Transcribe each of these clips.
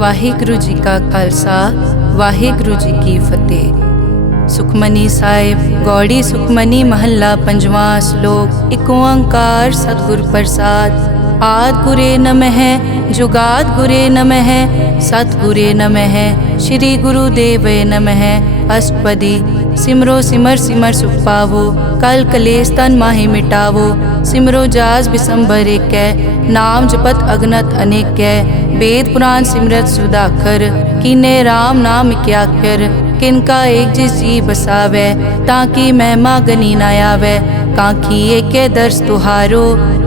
ਵਾਹਿਗੁਰੂ ਜੀ ਕਾ ਖਾਲਸਾ ਵਾਹਿਗੁਰੂ ਜੀ ਕੀ ਫਤਿਹ। ਸੁਖਮਨੀ ਸਾਹਿਬ ਗੌੜੀ ਸੁਖਮਨੀ ਮਹੱਲਾ ਪੰਜਵਾਂ ਸ਼ਲੋਕ। ਏਕ ਓੰਕਾਰ ਸਤਿਗੁਰ ਪ੍ਰਸਾਦ। ਆਦਿ ਗੁਰੇ ਨਮਹਿ ਜੁਗਾਦਿ ਗੁਰੇ ਨਮਹਿ ਸਤਿਗੁਰੇ ਨਮਹਿ ਸ਼੍ਰੀ ਗੁਰੂ ਦੇਵੇ ਨਮਹਿ। ਅਸ਼ਟਪਦੀ ਸਿਮਰੋ ਸਿਮਰ ਸਿਮਰ ਸੁਖ ਪਾਵੋ ਕਲ ਕਲੇਸ਼ ਤਨ ਮਾਹਿ ਮਿਟਾਵੋ। सिमरो जास बिसंबर एकै नाम जपत अगनत अनेकै। वेद पुराण सिमरत सुधाकर कीने राम नाम क्याकर। किनका एक जिस जी बसावै ताकि महिमा गनी न आवै। कांखी एकै दर्श तुहारो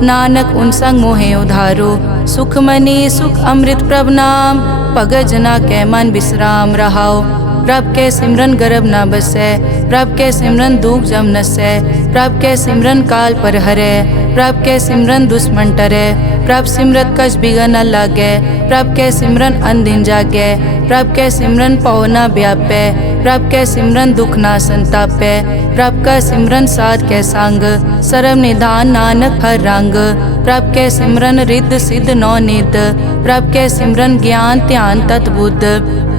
नानक उन संग मोहे उधारो। सुख मनी सुख अमृत प्रभ नाम भगत जना कै मन विश्राम रहाओ। प्रभ के सिमरन गर्भ न बसै प्रभ के सिमरन दुख जम नसै। प्रभ के सिमरन काल पर हरै प्रभ के सिमरन दुश्मन टरै। प्रभ सिमरत कछ बिगन न लागै प्रभ के सिमरन अनदिन जागै। प्रभ के सिमरन पौ न व्यापै प्रभ के सिमरन दुख न संतापै। प्रभ का सिमरन साध के संग सर्व निधान नानक हर रंग। प्रभ के सिमरन रिद्ध सिद्ध नौ निध प्रभ के सिमरन ज्ञान ध्यान तत बुद्ध।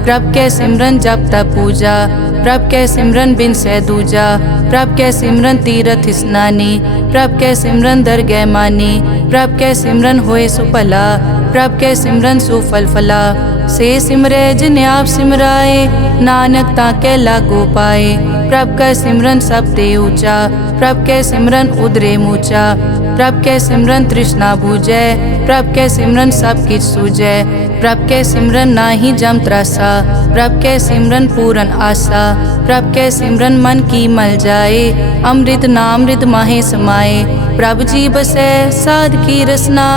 प्रभ के सिमरन जप तप पूजा प्रभ के सिमरन बिन सै दूजा। प्रभ के सिमरन तीरथ स्नानी प्रभ के सिमरन दरगह मानी। प्रभ के सिमरन होए सुफला प्रभ के सिमरन सुफल फला। से सिमरै जिन आप सिमराए नानक ताके लागो पाए। प्रभ का सिमरन सब ते ऊंचा प्रभ के सिमरन उदरे मूचा। प्रभ के सिमरन तृष्णा बूझै प्रभ के सिमरन सब किछ सूझै। प्रभ के सिमरन नाही जम त्रासा प्रभ के सिमरन पूरन आसा। प्रभ के सिमरन मन की मल जाए अमृत नामृत माहे समाए। प्रभ जी बसै साध की रसना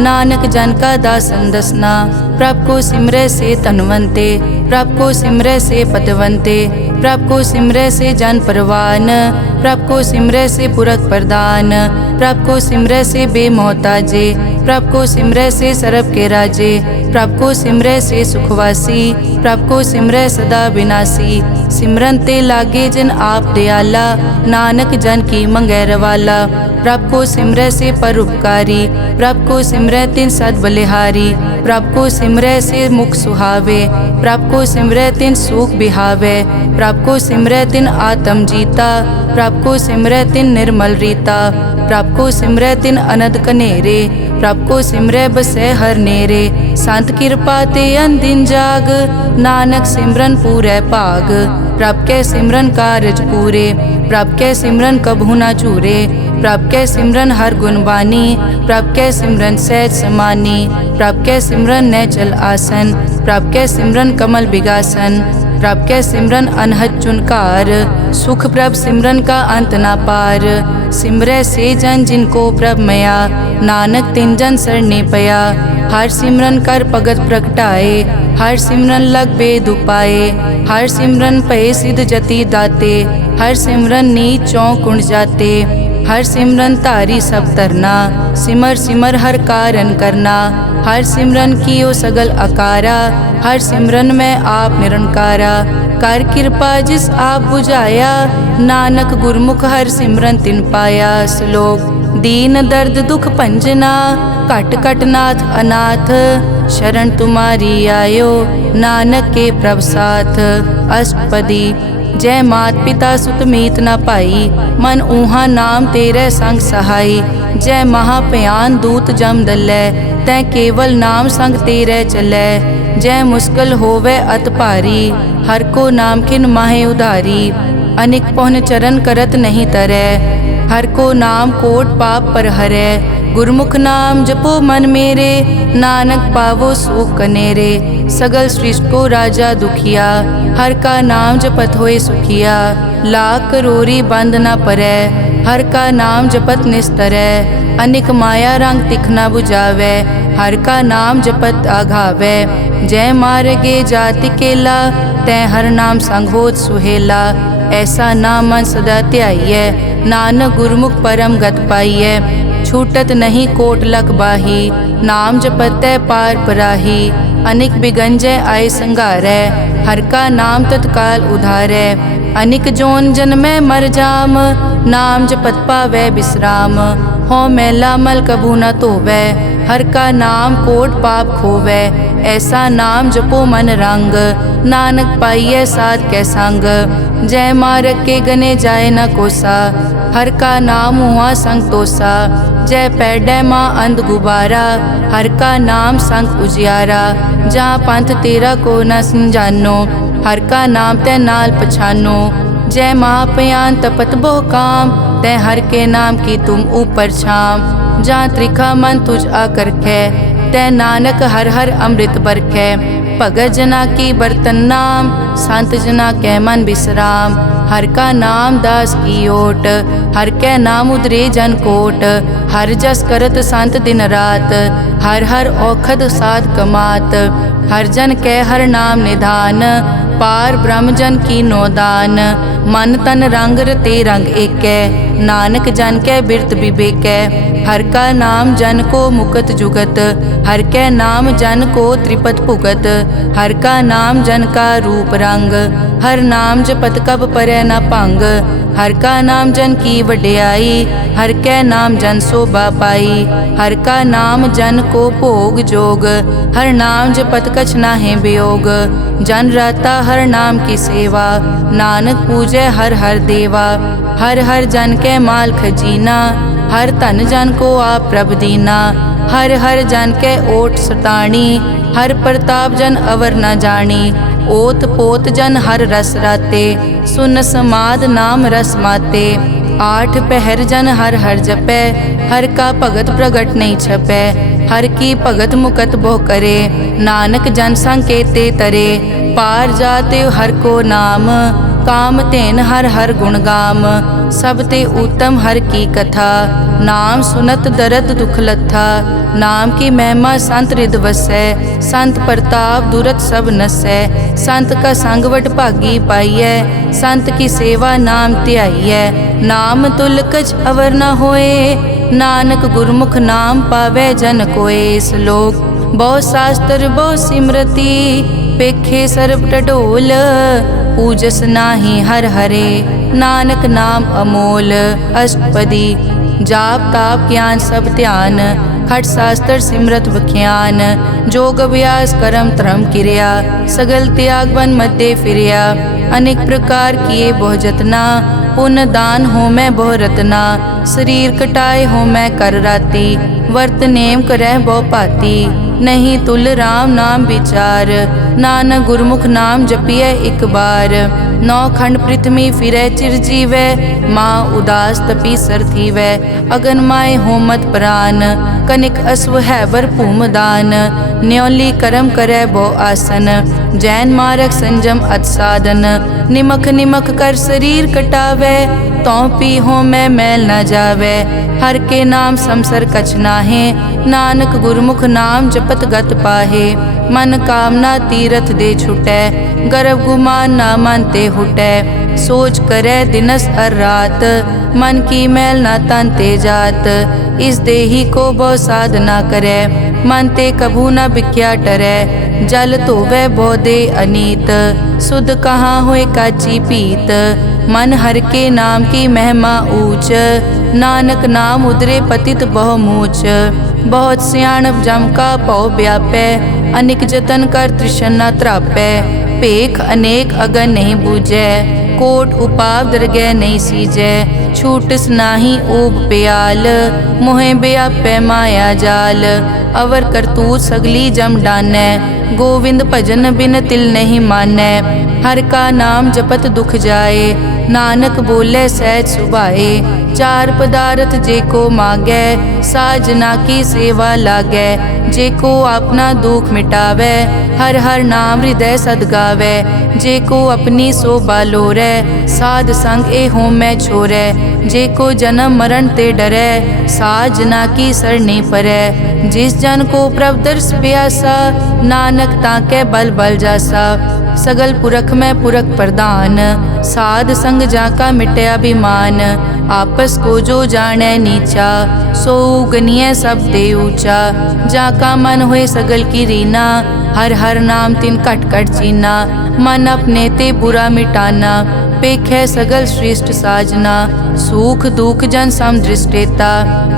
नानक जन का दासन दसना। प्रभ को सिमरै से तनवंते प्रभ को सिमरै से पतवंते। प्रभ को सिमरै से जन परवान प्रभ को सिमरै से पुरख प्रदान। प्रभ को सिमरै से बेमोहताजे प्रभ को सिमरै से सरब के राजे। प्रभ को सिमरै से सुखवासी प्रभ को सिमरै सदा विनाशी। सिमरन ते लागे जिन आप दयाला नानक जन की मंगै रवाला। प्रभ को सिमरै से परोपकारी प्रभ को सिमरै तिन सद बलिहारी। प्रभ को सिमरै से मुख सुहावे प्रभ को सिमरै तिन सुख बिहावे। प्रभ को सिमरै तिन आत्म जीता प्रभ को सिमरै तिन निर्मल रीता। प्रभ को सिमरै तिन अनद कनेरे प्रभ को सिमरै बसै हर नेरे। संत कृपा ते अनदिन जाग नानक सिमरन पूरै भाग। प्रभ के सिमरन कारज पूरे प्रभ के सिमरन कभू न चूरे। प्रभ के सिमरन हर गुणवानी प्रभ के सिमरन सहज समानी। प्रभ के सिमरन नैचल आसन प्रभ के सिमरन कमल बिगासन। प्रभ के सिमरन अनहद चुनकार सुख प्रभ सिमरन का अंत ना पार। सिमरै से जन जिनको प्रभ मया नानक तिन जन सरने पया। हर सिमरन कर भगत प्रगटाए हर सिमरन लग बेद उपाए। हर सिमरन पए सिद्ध जति दाते हर सिमरन नीच चौं कुंड जाते। हर सिमरन तारी सब तरना सिमर सिमर हर कारण करना। हर सिमरन कियो सगल अकारा हर सिमरन में आप निरंकारा। कर कृपा जिस आप बुझाया नानक गुरमुख हर सिमरन तिन पाया। श्लोक। दीन दर्द दुख भंजना घट घट नाथ अनाथ शरण तुम्हारी आयो नानक के प्रभ साथ। अष्टपदी जय मात पिता सुत मीत न पाई मन ऊहा नाम तेरे संग सहाई। जय महाभयान दूत जम दलै तै केवल नाम संग तेरे चलै। जय मुश्किल होवे अत भारी हर को नाम खिन माहे उधारी। अनिक पौन चरण करत नहीं तरै हर को नाम कोट पाप पर हरै। गुरमुख नाम जपो मन मेरे नानक पावो सुख कनेरे। सगल सृष्टि को राजा दुखिया हर का नाम जपत होए सुखिया। लाख करोरी बंद न परै हर का नाम जपत निस्तरै। अनिक माया रंग तिखना बुझावै हर का नाम जपत आघावै। जय मार्गे जाति केला तै हर नाम संग होत सुहेला। ऐसा नाम मन सदा ध्याइयै नानक गुरमुख परम गत पाइयै। छूटत नहीं कोट लख बाही नाम जपतै पार पराही। अनिक बिगंजय आय संघारै हर का नाम तत्काल उधारै। अनिक जोन जन्मै मर जाम नाम जपत पावै विश्राम। हों मैला मल कबू न धोवै। हर का नाम कोट पाप खोवै। ऐसा नाम जपो मन रंग, नानक पाइयै साध कै संग। जय मारग के गने जाए न कोसा, हर का नाम हुआ संग तोसा। जय पैडै माँ अंध गुबारा, हर का नाम संग उजियारा। जहाँ पंथ तेरा को न समझानो, हर का नाम तै नाल पछानो। जय महापयान तपत बहु काम, तै हर के नाम की तुम ऊपर छाम। जहाँ त्रिखा मन तुझ आकर कै, तै नानक हर हर अमृत बरखै। भगत जना की बर्तन नाम, संत जना कै मन विश्राम। हर का नाम दास की ओट, हर कै नाम उदरे जन कोट। हर जस करत संत दिन रात, हर हर औखद साध कमात। हर जन कै हर नाम निधान, पार ब्रह्म जन की नोदान। मन तन रंग रते रंग एकै, नानक जन कै बिरत विवेकै। हर का नाम जन को मुकत जुगत, हर कै नाम जन को त्रिपत भुगत। हर का नाम जन का रूप रंग, हर नाम जपत कब परै न भंग। हर का नाम जन की वड्याई, हर कै नाम जन शोभा पाई। हर का नाम जन को भोग जोग, हर नाम जपत कछ नाहि वियोग। जन राता हर नाम की सेवा, नानक पूजै हर हर देवा। हर हर जन कै माल खजीना, हर धन जन को आप प्रभ दीना। हर हर जन कै ओट सताणी, हर प्रताप जन अवर न जानी। ओत पोत जन हर रस राते, सुन समाद नाम रस माते। आठ पहर जन हर हर जपै, हर का भगत प्रगट नहीं छपै। हर की भगत मुकत बहु करे, नानक जन संकेते तरे। पार जाते हर को नाम, काम तेन हर हर गुण गाम। सब ते उत्तम हर की कथा, नाम सुनत दरद दुख लथा। नाम की महिमा संत रिद वसै, संत प्रताप दुरत सब नसै। संत का संग वड भागी पाइयै, संत की सेवा नाम ध्याइयै। नाम तुल कछ अवर न होए, नानक गुरमुख नाम पावै जन कोए। श्लोक बहु शास्त्र बहु सिमरति, पेखे सर्ब टडोल। पूजस नाही हर हरे, नानक नाम अमोल। अष्टपदी जाप ताप ज्ञान सब ध्यान, खट शास्त्र सिमरत विख्यान। जोग अभ्यास करम धर्म क्रिया, सगल त्याग बन मध्य फिरिया। अनेक प्रकार किए बहु जतना, पुण्य दान हो मैं बहु रतना। शरीर कटाए हो मैं कर राती, वर्त नेम करह बहु पाती। नहीं तुल राम नाम विचार, नानक गुरमुख नाम जपिए एक बार। नौ खंड पृथ्वी फिरै चिर जीवै, माँ उदास तपी सर थीवै। अगन माए हो मत प्राण, कनिक अश्व है वर भूमदान। न्योली करम करै बहु आसन, जैन मारक संजम अत साधन। निमक निमक कर शरीर कटावै, तौ पी हो मैं मैल न जावै। हर के नाम समसर कछ नाहे, नानक गुरमुख नाम जपत गत पाहे। मन कामना तीरथ दे छुटै, गर्भ गुमान ना मन ते हुटै। सोच करै दिनस हर रात, मन की मैल ना तन ते जात। इस देही को बहु साधना करै, मन ते कभू न बिख्या टरै। जल धोवै बहु दे अनीत, सुध कहाँ होए काची पीत। मन हर के नाम की महिमा ऊंच, नानक नाम उदरे पतित बहु मूच। बहुत सियाणप जम का पौ व्यापै, अनिक जतन कर तृष्णा त्रापै। पेख अनेक अगन नहीं बूझै, कोट उपाव दरगह नहीं सीजै। छूटस नाही ऊब प्याल, मोहे व्यापै माया जाल। अवर करतूत सगली जम डानै, गोविंद भजन बिन तिल नहीं मानै। हर का नाम जपत दुख जाए, नानक बोले सहज सुभाए। चार पदार्थ जे को मांगै, साजना की सेवा लागै। जे को अपना दुख मिटावै, हर हर नाम हृदय सद गावै। जे को अपनी शोभा लोरै, साध संग ए हो मैं छोरै। जे को जन्म मरण ते डरै, साजना की सरनी परै। जिस जन को प्रभ दर्श प्यासा, नानक ताकै बल बल जासा। सगल पुरख में पुरख प्रधान, साध संग जाका मिटया अभिमान। आपस को जो जाने नीचा, सो गनिय सब दे ऊंचा। जाका मन होए सगल की रीना, हर हर नाम तिन कट कट चीना। मन अपने ते बुरा मिटाना, पेखै सगल श्रेष्ठ साजना। सुख दुख जन सम दृष्टेता,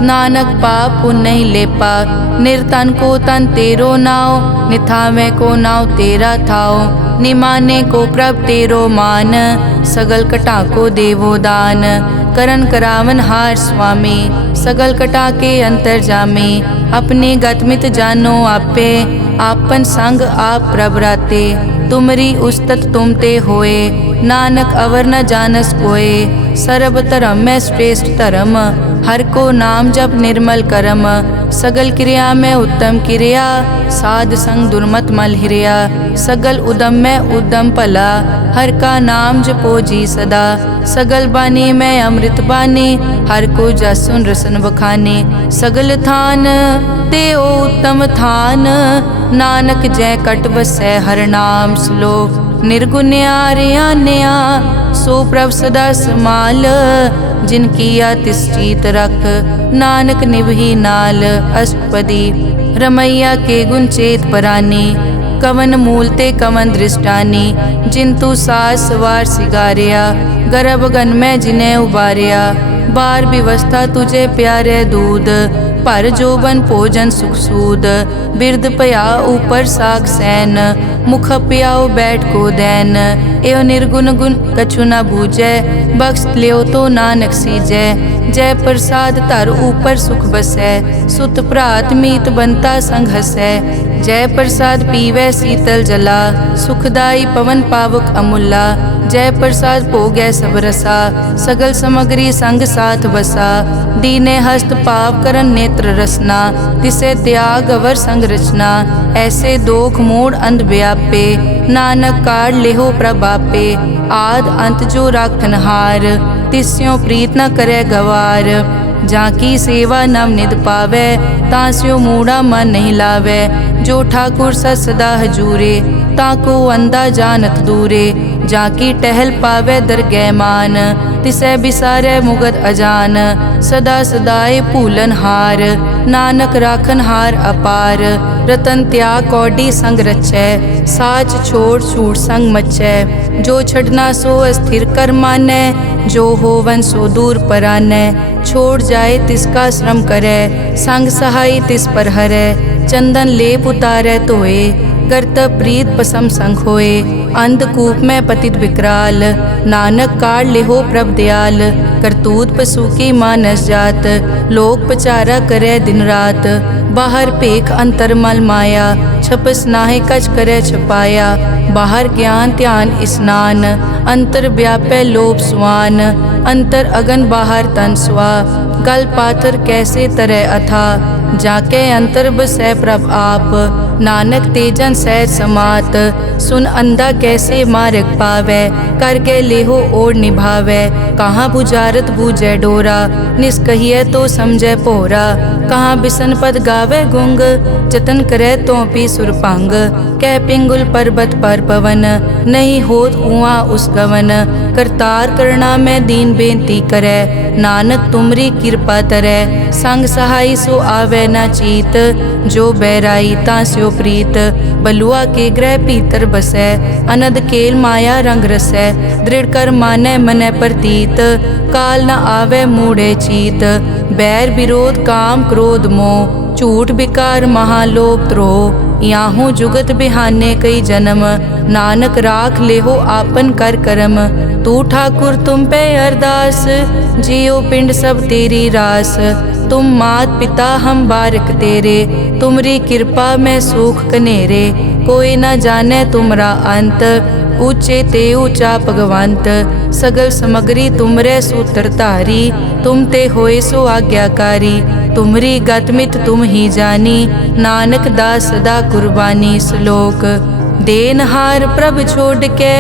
नानक पाप पुण्य नहीं लेपा। निर्तन को तन तेरो नाव, निथावे को नाव तेरा थाओ। निमाने को प्रभ तेरो मान, सगल कटा को देवो दान। करन करावन हार स्वामी, सगल कटा के अंतर जामे। अपने गतमित जानो आपे, आपन संग आप प्रभ राते। तुमरी उस्तत तुम ते होए, नानक अवर न जानस कोए। सर्ब धर्म में श्रेष्ठ धर्म, हर को नाम जप निर्मल करम। सगल क्रिया में उत्तम क्रिया, साध संग दुर्मत मल हिरिया। सगल उदम में उद्दम भला, हर का नाम जपो जी सदा। सगल बानी में अमृत बानी, हर को जसुन रसन बखाने। सगल थान देओ उत्तम थान, नानक जय कट बसै हर नाम श्लोक। निर्गुण्या रियान्या, सो प्रभ सदा समाल। जिनकिया तिस चीत रख, नानक निभही नाल। अष्टपदी रमैया के गुण चेत परानी, कवन मूलते कवन दृष्टानी। जिंतु सास वार सिगारिया, गर्भ गन में जिन्हें उबारिया। बार व्यवस्था तुझे प्यारे दूध, पर जोबन भोजन सुख सूद। बिरद पया ऊपर साग सैन, मुख पियाओ बैठ को दैन। एवं निर्गुण गुण कछु न बूझै, बख्श लियो तो नानक सीजै। जय प्रसाद धर ऊपर सुख बसै, सुत भ्रात मीत बनता संग हसै। जय प्रसाद पीवै शीतल जला, सुखदाई पवन पावक अमूला। जय प्रसाद भोगै सब रसा, सगल समग्री संग साथ बसा। दीने हस्त पाव करन नेत्र रसना, तिसे त्याग अवर संग रचना। ऐसे दोख मोड़ अंध व्यापे, नानक काढ़ लेहो प्रभापे। आद अंत जो राखन हार, तिस्यों प्रीत न करे गवार। जाकी सेवा नव निध पावे, तास्यो मूढ़ा मन नहीं लावे। जो ठाकुर सदा हजूरे, ताको अंधा जानत दूरे। जाकी टहल पावे दरगह मान, तिसै बिसारे मुगत अजान। सदा सदाए भूलन हार, नानक राखन हार अपार। रतन त्याग कौडी संग रचै, साच छोड़ छूट संग मचै। जो छड़ना सो अस्थिर कर मानै, जो होवन सो दूर परानै। छोड़ जाए तिसका श्रम करे, संग सहाय तिस पर हरै। चंदन लेप उतारै धोए, करतब प्रीत पसम संग होए। अंधकूप में पतित विकराल, नानक काढ़ लेहो प्रभ दयाल। करतूत पशु की मानस जात, लोक पचारा करे दिन रात। बाहर पेख अंतर मल माया, छपस नाहे कछ करे छपाया। बाहर ज्ञान ध्यान स्नान, अंतर व्यापै लोभ स्वान। अंतर अगन बाहर तन स्वा, गल पाथर कैसे तरह अथा। जाके अंतर बसै प्रभ आप, नानक तेजन सहज समात। सुन अंधा कैसे मार्ग पावै, कर गए लेहो ओर निभावै। कहाँ बुझारत बूझै डोरा, निष्कहिए तो समझै पोरा। कहाँ बिसन पद गावे गुंग, जतन करे तो पी सुरपांग। कह पिंगुल पर्वत पर पवन, नहीं होत कुआं उस गवन। करतार करना में दीन बेनती करे, नानक तुमरी कृपा तरै। संग सहाय सो आवे न चीत, जो बैराई तास्यो प्रीत। बलुआ के ग्रह भीतर बसै, अनद केल माया रंग रसै। दृढ़ कर मानै मनै प्रतीत, काल न आवे मूढ़े चीत। बैर विरोध काम क्रोध मोह, झूठ विकार महालोभ द्रोह। याहू जुगत बिहाने कई जन्म, नानक राख लेहो आपन कर करम। तू ठाकुर तुम पे अरदास, जियो पिंड सब तेरी रास। तुम मात पिता हम बारक तेरे, तुमरी कृपा में सुख कनेरे। कोई न जाने तुमरा अंत, ऊंचे ते ऊंचा भगवंत। सगल समग्री तुमरे सूत्रधारी, तुम ते होए सो आज्ञाकारी। तुमरी गतमित तुम ही जानी, नानक दास सदा कुर्बानी। श्लोक देनहार प्रभ छोड़ के,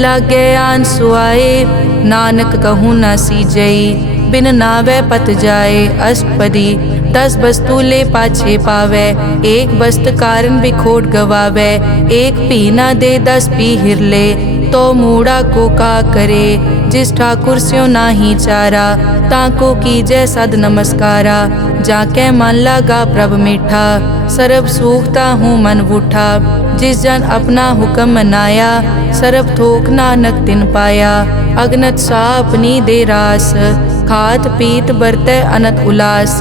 लागे आन सुआए। नानक कहूँ न सीजई, बिन नावे पत जाए। अष्टपदी 10 वस्तु ले पाछे पावे, एक वस्त कारण बिखोट गवावे। एक पी न दे 10 पी हिरले, तो मूढ़ा को का करे। जिस ठाकुर स्यो नाही चारा, ताको कीजै सद नमस्कारा। जाके मन लागा प्रभ मीठा, सरब सूखता हूँ मन बूठा। जिस जन अपना हुक्म मनाया, सरब थोक नानक तिन पाया। अगनत सा अपनी दे रास, खात पीत बरतै अनत उलास।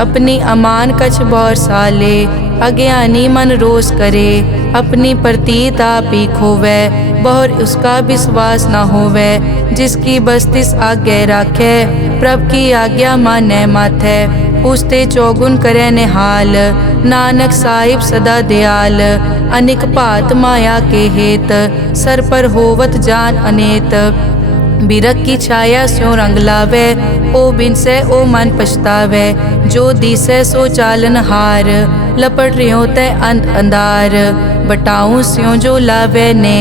अपनी अमान कछ बौर साले, अज्ञानी मन रोस करे। अपनी प्रतीत आप ही खोवै, बहुर उसका विश्वास न होवै। जिसकी बस्तिस आज्ञा राखै, प्रभ की आज्ञा मानै माथै। उसते चौगुन करे निहाल, नानक साहिब सदा दयाल। अनिक भात माया के हेत, सर पर होवत जान अनेत। बिरख की छाया स्यों रंग लावे, ओ बिनसे ओ मन पछतावे। जो दिसै सो चालन हार, लपट रियो तै अंत अंधार। बटाऊं स्यों जो लावे ने,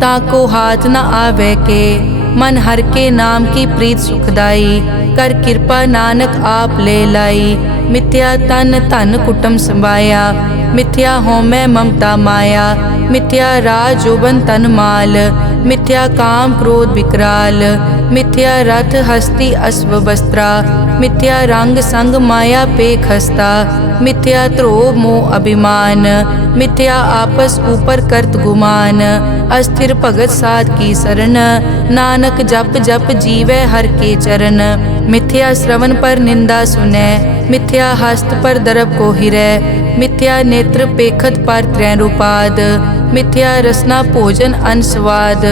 ताको हाथ न आवे के। मन हर के नाम की प्रीत सुखदाई, कर कृपा नानक आप ले लाई। मिथ्या तन धन कुटुम संभाया, मिथ्या होमै ममता माया। मिथ्या राज जोबन तन माल, मिथ्या काम क्रोध विकराल। मिथ्या रथ हस्ती अश्व वस्त्रा, मिथ्या रंग संग माया पे खस्ता। मिथ्या ध्रोह मोह अभिमान, मिथ्या आपस ऊपर करत गुमान। अस्थिर भगत साध की शरण, नानक जप जप जीवै हर के चरण। मिथ्या श्रवण पर निंदा सुनै, मिथ्या हस्त पर दरब को हिरै। मिथ्या नेत्र पेखत पर त्रैन रूपाद, मिथ्या रसना भोजन अन स्वाद।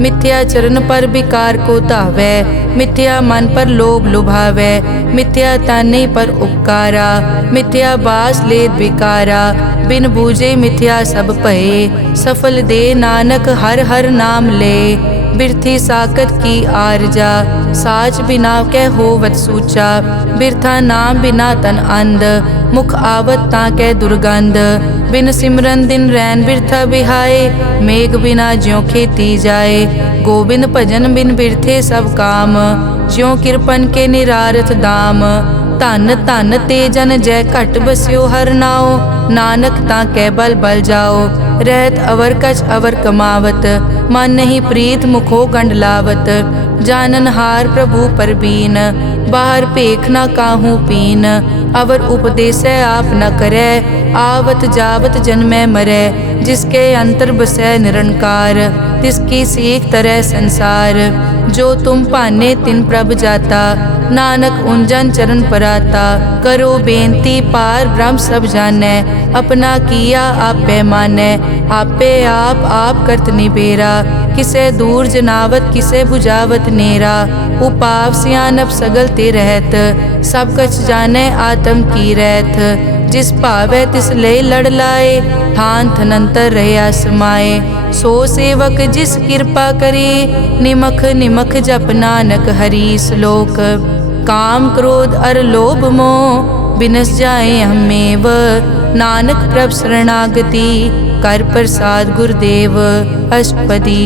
मिथ्या चरण पर विकार को धावै, मिथ्या मन पर लोभ लुभावै। मिथ्या ताने पर उपकारा, मिथ्या बास लेत विकारा। बिन बूझे मिथ्या सब भये, सफल दे नानक हर हर नाम ले। बिरथी साकत की आरजा, साच बिना कै होवत सूचा। बिरथा नाम बिना तन अंध, मुख आवत ताकै दुर्गंध। बिन सिमरन दिन रैन बिरथा बिहाए, मेघ बिना ज्यों खेती जाए। गोबिंद भजन बिन बिरथे सब काम, ज्यों किरपन के निरारथ दाम। धन धन ते जन जय घट बस्यो हर नाओ, नानक ताकै बल बल जाओ। रहत अवर कछ अवर कमावत, मन नहीं प्रीत मुखो गंड लावत। जानन हार प्रभु परबीन, बाहर पेख न काहू पीन। अवर उपदेसै आप न करै, आवत जावत जन्मै मरै। जिसके अंतर बसै निरंकार, तिसकी सीख तरह संसार। जो तुम पाने तिन प्रभ जाता, नानक उंजन चरण पराता। करो बेनती पार ब्रह्म सब जानै, अपना किया आप पैमानै। आपे आप करत निबेरा, किसे दूर जनावत किसे बुझावत नेरा। उपाव सियानप सगल ते रहत, सब कछ जानै आत्म की रहत। जिस भावै तिस ले लड़ लाए, थान थनंतर रहया समाए। सो सेवक जिस कृपा करे, निमख निमख जप नानक हरि श्लोक। काम क्रोध अर लोभ मोह, बिनस जाए हमेव। नानक प्रभ शरणागति, कर प्रसाद गुरुदेव। अष्टपदी।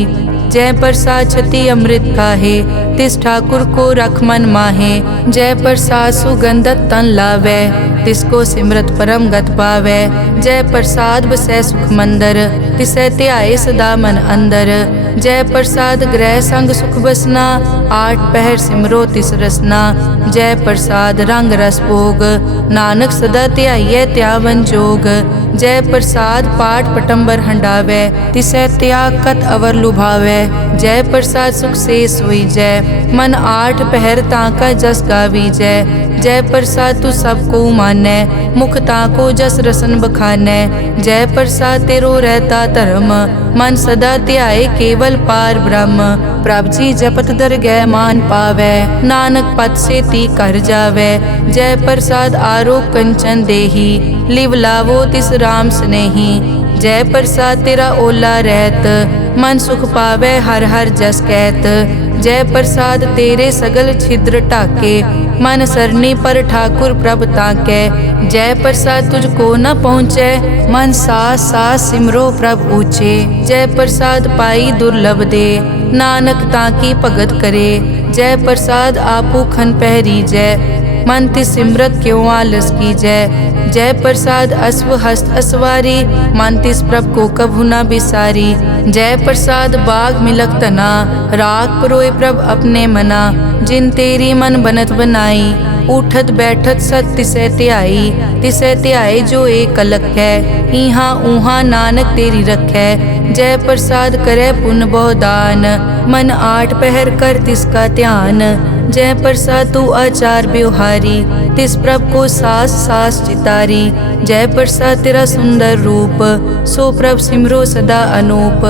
जय प्रसाद छति अमृत खाहे, तिस ठाकुर को रख मन माहे। जय प्रसाद सुगंधत तन लावै, तिसको सिमरत परम गत पावै। जय प्रसाद बसै सुख मंदर, तिसै ध्याए सदा मन अंदर। जय प्रसाद ग्रह संग सुख बसना, आठ पहर सिमरो तिस रसना। जय प्रसाद रंग रस भोग, नानक सदा ध्याइयै त्यावन जोग। जय प्रसाद पाठ पटंबर हंडावै, तिसै त्याग कत अवर लुभावै। जय प्रसाद सुख से सोई जय, मन आठ पहर ताका जस गावी जय। जय प्रसाद तू सबको मानै, मुख ताको जस रसन बखानै। जय प्रसाद तेरो रहता धर्म, मन सदा ध्याए केवल पार ब्रह्म। प्रभ जी जपत दरगह मान पावै, नानक पद से ती कर जावै। जय प्रसाद आरोग कंचन देही, लिव लावो तिस राम स्नेही। जय प्रसाद तेरा ओला रहत, मन सुख पावै हर हर जस कहत। जय प्रसाद तेरे सगल छिद्र ढाके, मन सरनी पर ठाकुर प्रभ ताकै। जय प्रसाद तुझको न पहुँचै, मन सास सास सिमरो प्रभ ऊँचे। जय प्रसाद पाई दुर्लभ दे, नानक ताकी भगत करे। जय प्रसाद आपू खन पहरी जय, मन तिस सिमरत क्यों आलस की जय। जय प्रसाद अश्व हस्त असवारी, मन तिस प्रभ को कभु न बिसारी। जय प्रसाद बाग मिलक तना, राख परोए प्रभ अपने मना। जिन तेरी मन बनत बनाई, उठत बैठत सत तिसै ध्याई। तिसै ध्याए जो एक अलख है, इहाँ ऊहाँ नानक तेरी रखै। जय प्रसाद करे पुन बहुदान, मन आठ पहर कर तिसका ध्यान। जय प्रसाद तू आचार व्यवहारी, तिस प्रभ को सास सास चितारी। जय प्रसाद तेरा सुंदर रूप, सो प्रभ सिमरो सदा अनूप।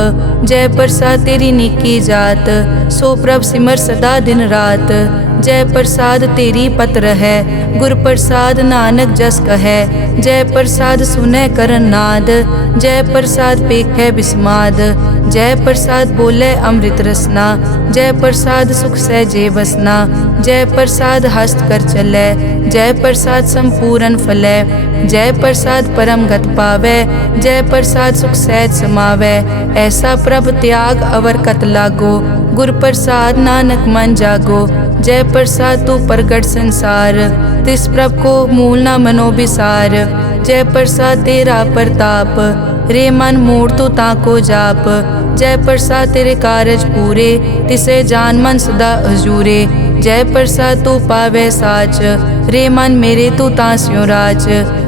जय प्रसाद तेरी निकी जात, सो प्रभ सिमर सदा दिन रात। जय प्रसाद तेरी पत्र है, गुर प्रसाद नानक जस कहे। जय प्रसाद सुनै करन नाद, जय प्रसाद पेखै बिस्माद। जय प्रसाद बोले अमृत रसना, जय प्रसाद सुख सहजे बसना। जय प्रसाद हस्त कर चलै, जय प्रसाद संपूर्ण फलै। जय प्रसाद परम गत पावै, जय प्रसाद सुख सहज समावै। ऐसा प्रभ त्याग अवर कत लागो, गुर प्रसाद नानक मन जागो। जय प्रसाद तू प्रगट संसार, तिस प्रभ को मूल न मनो बिसार। जय प्रसाद तेरा प्रताप, रे मन मूड तो ताको जाप। जय प्रसाद तेरे कारज पूरे, तिसे जान मन सदा हजूरे। जय प्रसाद तू पावे साच, रे मन मेरे तू तास्यों राज।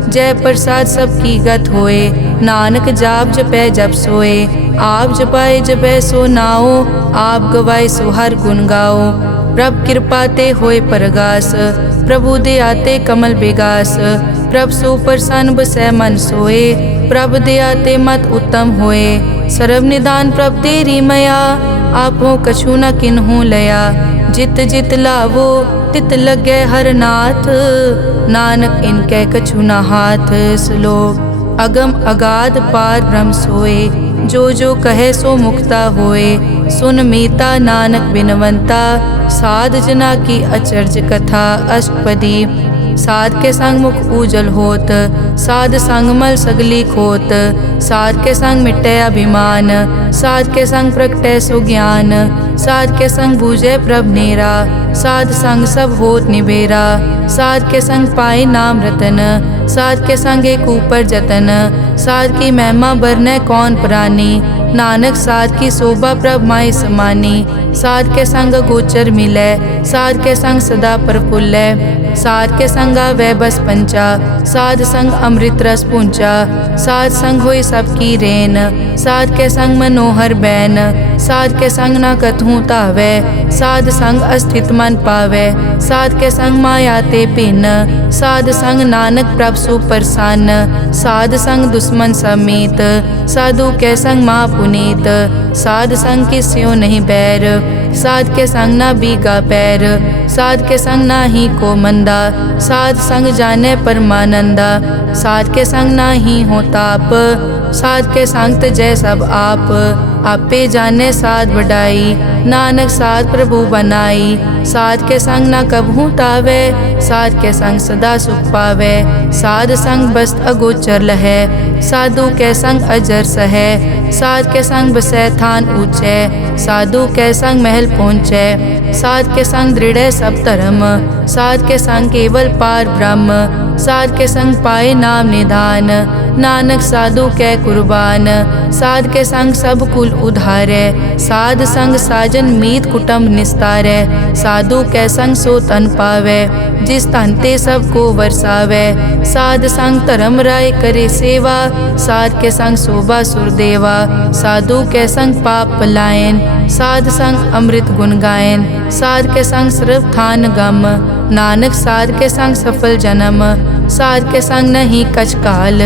जय प्रसाद सबकी गत होए, नानक जाप जपै जप सोए। आप जपाए जपै सो नाओ, आप गवाए सो हर गुण गाओ। प्रभ कृपा ते होए परगास, प्रभु दे आते कमल बेगास। प्रभ सो प्रसन्न बसै मन सोए, प्रभ दे आते मत उत्तम होए। सर्व निदान प्रभ तेरी मया, आपो कछु न किन्हु लया। जित जित लावो तित लगे हर नाथ, नानक इनके कछु न हाथ। श्लोक अगम अगाध पार ब्रह्म सोए, जो जो कहे सो मुक्ता होए। सुन मीता नानक बिनवंता, साध जना की अचर्ज कथा। अष्टपदी साध के संग मुख उजल होत, साध संग मल सगली खोत। साध के संग मिटे अभिमान, साध के संग प्रगटे सो ज्ञान। साध के संग बूझे प्रभ नेरा, साध संग सब होत निबेरा। साध के संग पाए नाम रतन, साध के संग एक ऊपर जतन। साध की महिमा बरने कौन प्राणी, नानक साध की शोभा प्रभ माई समानी। साध के संग गोचर मिलै, साध के संग सदा प्रफुल्लै। साध के संग वै बस पंचा, साध संग अमृत रस पूंचा। साध संग होई सबकी रेन, साध के संग मनोहर बैन। साध के संग न कथूं तावै, साध संग अस्थित मन पावै। साध के संग माया ते भिन्न, साध संग नानक प्रभ सुप्रसन्न। साध संग दुश्मन समीत, साधु के संग माँ पुनीत। साध संग किस्यों नहीं बैर, साध के संग ना बीगा पैर। साध के संग ना ही को मंदा, साध संग जाने परमानंदा। साध के संग ना ही हो ताप, साध के संग तजै सब आप। आपे जाने साध बढ़ाई, नानक साध प्रभु बनाई। साध के संग ना कबहू तावे, साध के संग सदा सुख पावे। साध संग बस्त अगोचर लहै, साधु के संग अजर सहै। साध के संग बसै थान ऊंचे, साधु के संग महल पहुँचै। साध के संग दृढ़ सब धर्म, साध के संग केवल पार ब्रह्म। साध के संग पाए नाम निधान, नानक साधु के कुर्बान। साध के संग सब कुल उधारै, साध संग साजन मीत कुटुंब निस्तारै। साधु के संग सो तन पावै, जिस तन ते सबको वरसावै। साध संग धर्म राय करे सेवा, साध के संग शोभा सुरदेवा। साधु के संग पाप पलायन, साध संग अमृत गुण गायन। साध के संग सर्व थान गम, नानक साध के संग सफल जन्म। साध के संग नहीं कछ काल,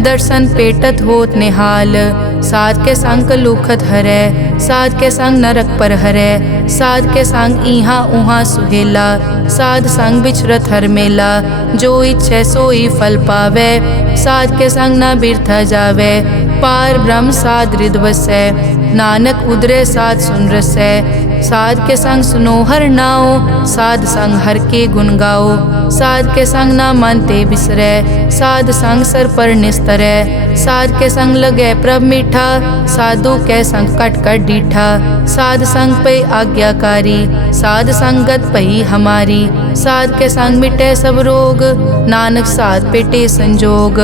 दर्शन पेटत होत निहाल। साध के संग लूखत हरै, साध के संग नरक पर हरै। साध के संग इहाँ उहाँ सुहेला, साध संग बिछरत हर मेला। जो इच्छै सोई फल पावै, साध के संग न बिरथा जावै। पार ब्रह्म साध रिद वसै। नानक उदरे साध सुन रसै। साध के संग सुनो हर नाओ, साध संग हर के गुण गाओ। साध के संग ना मन ते बिसरै, साध संग सर पर निस्तरै। साध के संग लगै प्रभ मीठा, साधु कै संग कट कट डीठा। साध संग पै आज्ञाकारी, साध संगत पई हमारी। साध के संग मिटै सब रोग, नानक साध पेटे संजोग।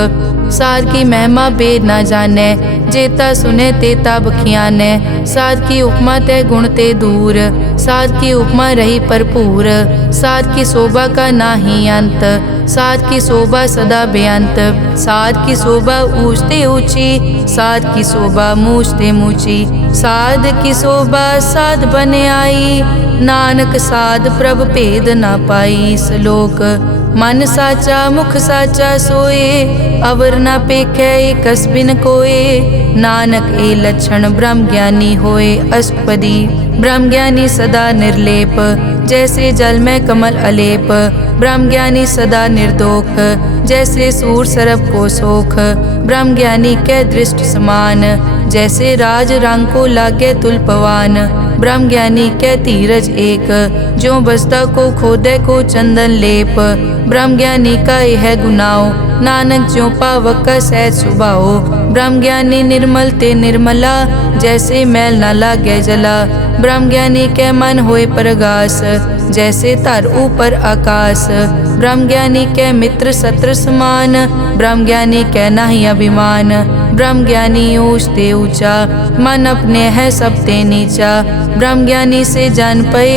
साध की महिमा बेद ना जानै, जेता सुने तेता बखियानै। साध की उपमा ते गुण ते दूर, साध की उपमा रही भरपूर। साध की शोभा का नाही अंत, साध की शोभा सदा बेअंत। साध की शोभा ऊंच ते ऊंची, साध की शोभा मूछ ते मूची। साध की शोभा साध बने आई, नानक साध प्रभ भेद ना पाई। श्लोक मन साचा मुख साचा सोए, अवर ना पेखै कस बिन कोए। नानक ए लक्षण ब्रह्म ज्ञानी होए। अष्टपदी ब्रह्म ज्ञानी सदा निर्लेप, जैसे जल में कमल अलेप। ब्रह्म ज्ञानी सदा निर्दोख, जैसे सूर सरब को सोख। ब्रह्म ज्ञानी कै दृष्टि समान, जैसे राज रंग को लागे तुलपवान। ब्रह्म ज्ञानी कै धीरज एक, ज्यों बसता को खोदे को चंदन लेप। ब्रह्म ज्ञानी का यह गुनाओ, नानक ज्यों पावक का सहज सुभाओ। ब्रह्म ज्ञानी निर्मल ते निर्मला, जैसे मैल न लागे जला। ब्रह्म ज्ञानी के मन होए प्रगास, जैसे धर ऊपर आकाश। ब्रह्म ज्ञानी के मित्र शत्रु समान, ब्रह्म ज्ञानी के नाही अभिमान। ब्रह्म ज्ञानी ऊंच ते ऊंचा, मन अपने है सब ते नीचा। ब्रह्म ज्ञानी से जान पए,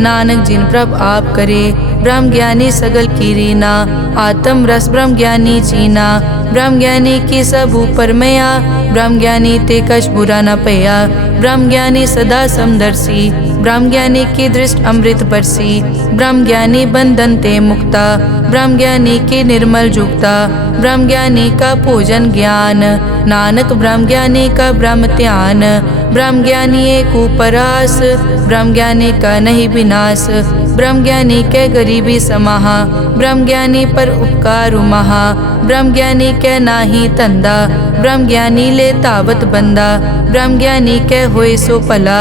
नानक जिन प्रभ आप करे। ब्रह्म ज्ञानी सगल की रीना, आत्म रस ब्रह्म ज्ञानी चीना। ब्रह्म ज्ञानी की सब ऊपर मया, ब्रह्म ज्ञानी ते कछ बुरा न पया। ब्रह्म ज्ञानी सदा समदर्शी, ब्रह्म ज्ञानी की दृष्टि अमृत बरसी। ब्रह्म ज्ञानी बंधन ते मुक्ता, ब्रह्म ज्ञानी की निर्मल जुगता। ब्रह्म ज्ञानी का पूजन ज्ञान, नानक ब्रह्म ज्ञानी का ब्रह्म ध्यान। ब्रह्म ज्ञानी एक उपरास, ब्रह्म ज्ञानी का नहीं विनाश। ब्रह्म ज्ञानी के गरीबी समाहा, ब्रह्म ज्ञानी पर उपकार महा। ब्रह्म ज्ञानी के नाही धंधा, ब्रह्म ज्ञानी ले तावत बंदा। ब्रह्म ज्ञानी के होए सो भला,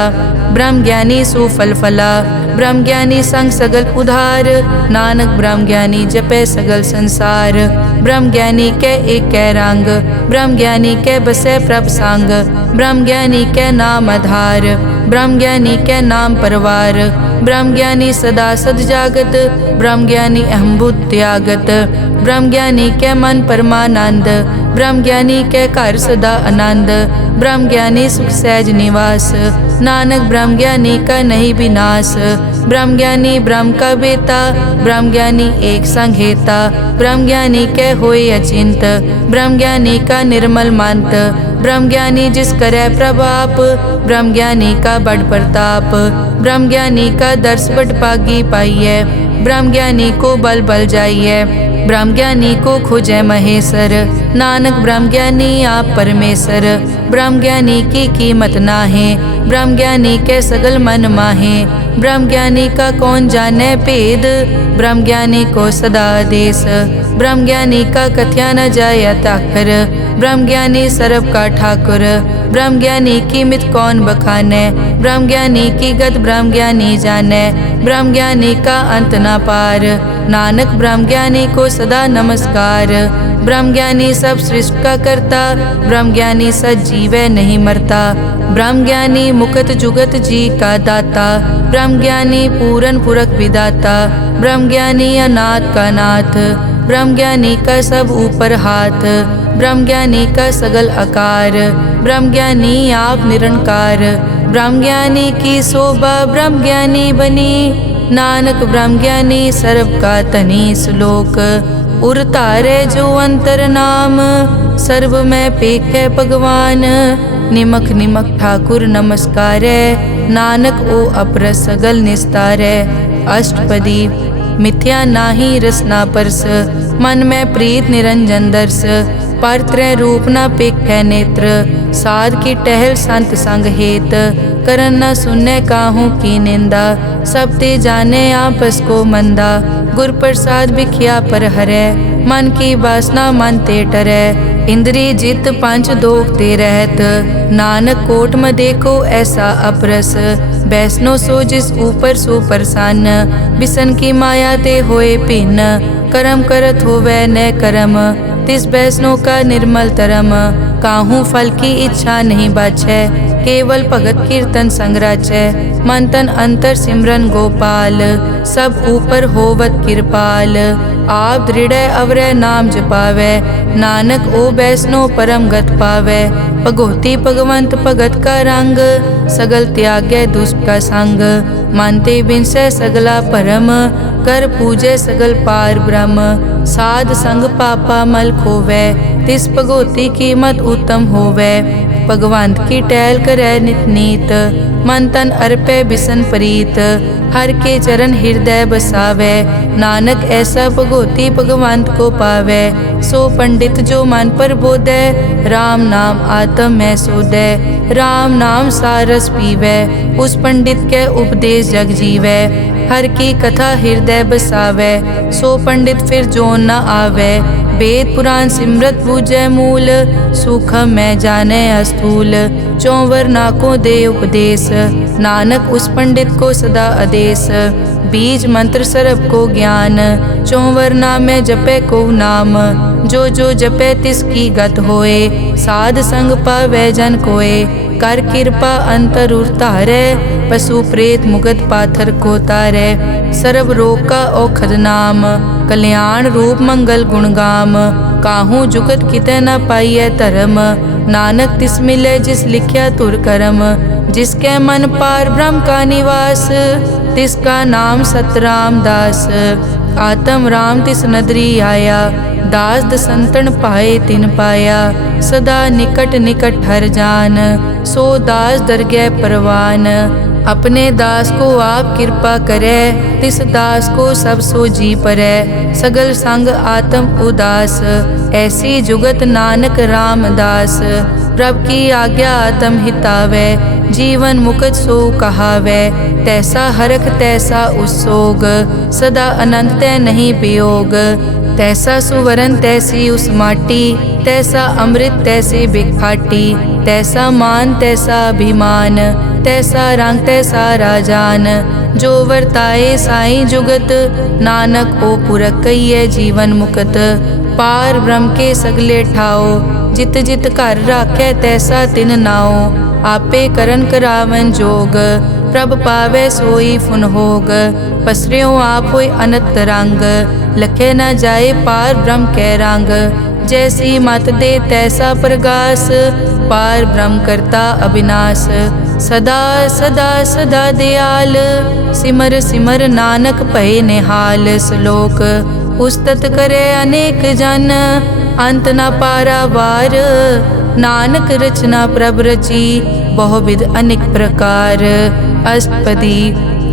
ब्रह्म ज्ञानी सो फल फला। ब्रह्म ज्ञानी संग सगल उधार, नानक ब्रह्म ज्ञानी जपे सगल संसार। ब्रह्म ज्ञानी के एक कै रंग, ब्रह्म ज्ञानी के बसे प्रभ संग। ब्रह्म ज्ञानी के नाम आधार, ब्रह्म ज्ञानी के नाम परवार। ब्रह्म ज्ञानी सदा सद जागत, ब्रह्म ज्ञानी अहम बुद्धि त्यागत। ब्रह्म ज्ञानी के मन परमानंद, ब्रह्म ज्ञानी के घर सदा आनंद। ब्रह्म ज्ञानी सुख सहज निवास, नानक ब्रह्म ज्ञानी का नहीं विनाश। ब्रह्म ज्ञानी ब्रह्म का बेता, ब्रह्म ज्ञानी एक संग हेता। ब्रह्म ज्ञानी के होए अचिंत, ब्रह्म ज्ञानी का निर्मल मंत। ब्रह्म ज्ञानी जिस करे प्रभाप, ब्रह्म ज्ञानी का बड़ प्रताप। ब्रह्म ज्ञानी का दर्श बड़ पागी पाइये, ब्रह्म ज्ञानी को बल बल जाइए। ब्रह्म ज्ञानी को खोजै महेश्वर, नानक ब्रह्म ज्ञानी आप परमेश्वर। ब्रह्म ज्ञानी की कीमत नाहे, ब्रह्म ज्ञानी के सगल मन माहे। ब्रह्म ज्ञानी का कौन जाने भेद, ब्रह्म ज्ञानी को सदा आदेश। ब्रह्म ज्ञानी का कथ्या न जाय ताखर, ब्रह्म ज्ञानी सर्व का ठाकुर। ब्रह्म ज्ञानी की मित कौन बखाने, ब्रह्म ज्ञानी की गत ब्रह्म ज्ञानी जाने। ब्रह्म ज्ञानी का अंत न पार, नानक ब्रह्म ज्ञानी को सदा नमस्कार। ब्रह्म ज्ञानी सब सृष्टि का करता, ब्रह्म ज्ञानी सजीवै नहीं मरता। ब्रह्म ज्ञानी मुकत जुगत जी का दाता, ब्रह्म ज्ञानी पूरन पुरख विदाता। ब्रह्म ज्ञानी अनाथ का नाथ, ब्रह्म ज्ञानी का सब ऊपर हाथ। ब्रह्म ज्ञानी का सगल आकार, ब्रह्म ज्ञानी आप निरंकार। ब्रह्म ज्ञानी की शोभा ब्रह्म ज्ञानी बनी, नानक ब्रह्म ज्ञानी सर्व का धनी। श्लोक उर तारे जो अंतर नाम, सर्व में पेखे भगवान। निमक निमक ठाकुर नमस्कारै, नानक ओ अपर सगल निस्तारै। अष्टपदी मिथ्या नाही रसना परस, मन में प्रीत निरंजन दर्श। पर त्रय रूप न पेखै नेत्र, साध की टहल संत संग हेत। करन न सुनने काहू की निंदा, सब ते जाने आपस को मंदा। गुर प्रसाद बिखिया पर हरै, मन की वासना मन ते टरै। इंद्री जित पंच दोख ते रहत, नानक कोट म देखो ऐसा अपरस। वैष्णो सो जिस ऊपर सो प्रसन्न, बिसन की माया ते होए भिन्न। कर्म करत होवै न कर्म, तिस वैष्णो का निर्मल तरम। काहू फल की इच्छा नहीं बाछै, केवल भगत कीर्तन संग राचै। मन तन अंतर सिमरन गोपाल, सब ऊपर होवत कृपाल। आप दृढ़ अवरै नाम जपावै, नानक ओ वैष्णो परम गत पावै। भगोती भगवंत भगत का रंग, सगल त्यागै दुष्ट का संग। मानते बिनसै सगला परम, कर पूजै सगल पार ब्रह्म। साध संग पापा मल खोवै, तिस भगोती की मत उत्तम होवै। भगवंत की टहल करै नित नीत, मन तन अर्पै बिसन प्रीत। हर के चरण हृदय बसावै, नानक ऐसा भगोती भगवंत को पावै। सो पंडित जो मन पर बोधै, राम नाम आत्म में सोधै। राम नाम सारस पीवै, उस पंडित के उपदेश जग जीवै। हर की कथा हृदय बसावै, सो पंडित फिर जोन न आवै। वेद पुराण सिमरत बूझै मूल, सूखम में जाने अस्थूल। चौवर नाकों दे उपदेश, नानक उस पंडित को सदा आदेश। बीज मंत्र सरब को ज्ञान, चौवर नामे जपे को नाम। जो जो जपे तिसकी गत होए, साध संग पावै जन कोए। कर कृपा अंतर उतारै, पशु प्रेत मुगत पाथर को तारै। सर्व रोग का औखद नाम, कल्याण रूप मंगल गुणगाम। काहू जुगत कितै न पाइयै धर्म, नानक तिस मिलै जिस लिख्या तुर करम। जिसके मन पार ब्रह्म का निवास, तिसका नाम सतराम दास। आत्म राम तिस नदरी आया, दास दसंतन पाए तिन पाया। सदा निकट निकट हर जान, सो दास दरगह परवान। अपने दास को आप कृपा करे, तिस दास को सब सो जी परै। सगल संग आत्म उदास, ऐसी जुगत नानक रामदास। प्रभ की आज्ञा आत्म हितावै, जीवन मुकत सो कहावै। तैसा हरख तैसा उस्सोग, सदा अनंत तै नहीं वियोग। तैसा सुवरन तैसी उस माटी, तैसा अमृत तैसे बिखाटी। तैसा मान तैसा अभिमान, तैसा रंग तैसा राजान। जो वर्ताए साई जुगत, नानक ओ पुरख कहिए जीवन मुकत। पार ब्रह्म के सगले ठाओ, जित जित घर राखै तैसा तिन नाओ। आपे करन करावन जोग, प्रभ पावै सोई फुन होग। पसरियों आप होय अनंत रंग, लखे न जाए पार ब्रह्म कै रंग। जैसी मत दे तैसा प्रगास, पार ब्रह्म करता अविनाश। सदा सदा सदा दयाल, सिमर सिमर नानक भय निहाल। श्लोक उस्तत करे अनेक जन, अंत न पारावार। नानक रचना प्रभ रची, बहुविध अनेक प्रकार। अष्टपदी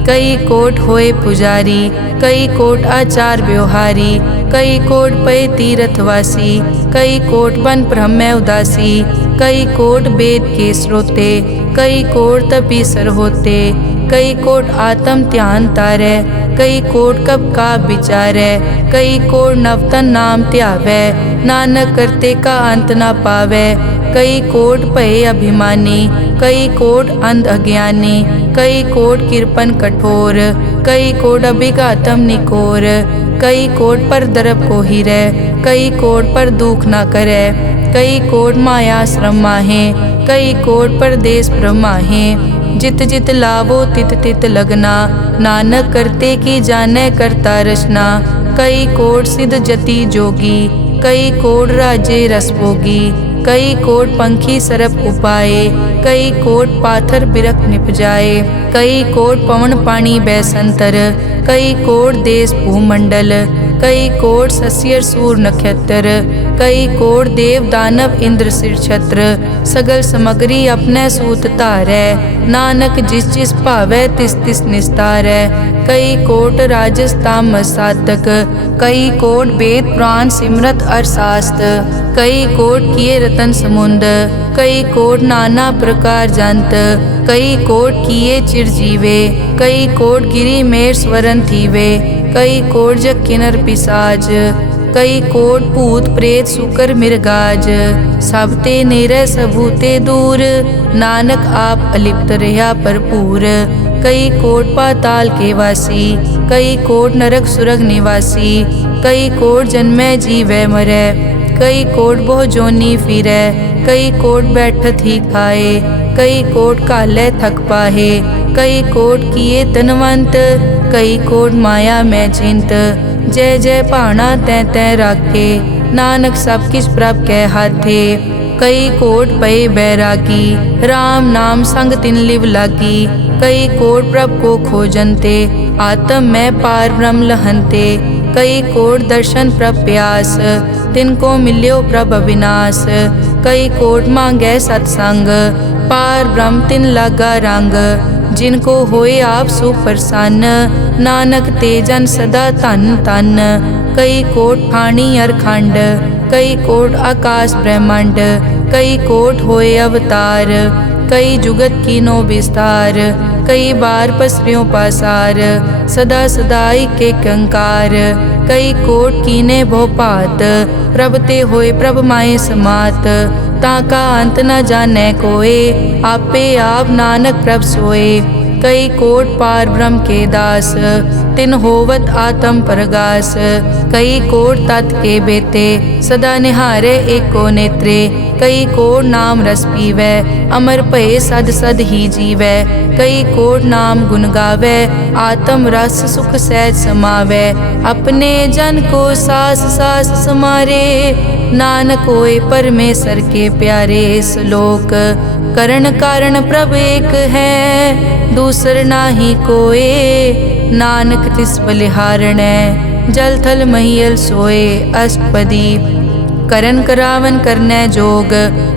कई कोट होए पुजारी, कई कोट आचार व्यवहारी। कई कोट पय तीर्थवासी, कई कोट बन ब्रह्म उदासी। कई कोट वेद के स्रोते, कई कोट तपीसर होते। कई कोट आत्म ध्यान तारै, कई कोट कब का विचारै। कई कोट नवतन नाम ध्यावै, नानक करते का अंत न पावै। कई कोट भय अभिमानी, कई कोट अंध अज्ञानी। कई कोट कृपन कठोर, कई कोट अभिघातम निकोर। कई कोट पर दरब को हिरै, कई कोट पर दुख न करै। कई कोट माया श्रम माहे, कई कोट परदेश ब्रह्माहे। जित जित लावो तित तित लगना, नानक करते की जानै करता रचना। कई कोट सिद्ध जति जोगी, कई कोट राजे रस भोगी। कई कोट पंखी सरप उपाए, कई कोट पाथर बिरख निप जाए। कई कोट पवन पानी बैसंतर, कई कोट देश भूमंडल। कई कोट सस्यर सूर नक्षत्र, कई कोट देव दानव इंद्र सिर छत्र। सगल समग्री अपने सूत धारै, नानक जिस जिस भावै तिस तिस निस्तारै। कई कोट राजस तामस साधक, कई कोट वेद पुराण सिमरत अरशास्त्र। कई कोट किए रतन समुंद, कई कोट नाना प्रकार जंत। कई कोट किए चिरजीवे, कई कोट गिरी मेर स्वरन थीवे। कई कोट जग किन्नर पिसाज, कई कोट भूत प्रेत सुकर मृगाज, सब ते निरह सबूते दूर, नानक आप अलिप्त रहा भरपूर। कई कोट पाताल के वासी, कई कोट नरक सुरग निवासी, कई कोट जन्मै जीवै मरै, कई कोट बहु जोनी फिरै, कई कोट बैठत ही खाए, कई कोट कालै थक पाहे, कई कोट किए तनवंत, कई कोट माया मैं चिंत। जय जय भाना तै तै राखे, नानक सब किछ प्रभ कै हाथे। कई कोट पए बैरागी, राम नाम संग तिन लिव लागी, कई कोट प्रभ को खोजनते, आत्म में पार ब्रह्म लहनते। कई कोट दर्शन प्रभ प्यास, तिनको मिल्यो प्रभ अविनाश, कई कोट मांगै सतसंग, पार ब्रह्म तिन लागा रंग। जिनको होए आप सुप्रसन्न, नानक ते जन सदा धन धन। कई कोट ठाणी अरखंड, कई कोट आकाश ब्रह्मांड, कई कोट होए अवतार, कई जुगत कीनो विस्तार। कई बार पसरियों पासार, सदा सदाई के कंकार। कई कोट कीने भो भात, प्रभ ते होए प्रभ माए समात। ताका अंत न जाने कोए, आपे आप नानक प्रभ सोए। कई कोट पार ब्रह्म के दास, तिन होवत आत्म परगास। कई कोट तत् के बेते, सदा निहारे एको नेत्रे। कई कोट नाम रस पीवै, अमर भये सद सद ही जीवै। कई कोट नाम गुण गावै, आत्म रस सुख सहज समावै। अपने जन को सास सास समारे, नानक होए परमेश्वर के प्यारे। श्लोक करण कारण प्रभ एक है, दूसर नाही कोए, नानक तिस बलिहारणै। जल थल महियल सोए अष्टपदी, करन करावन करनै जोग।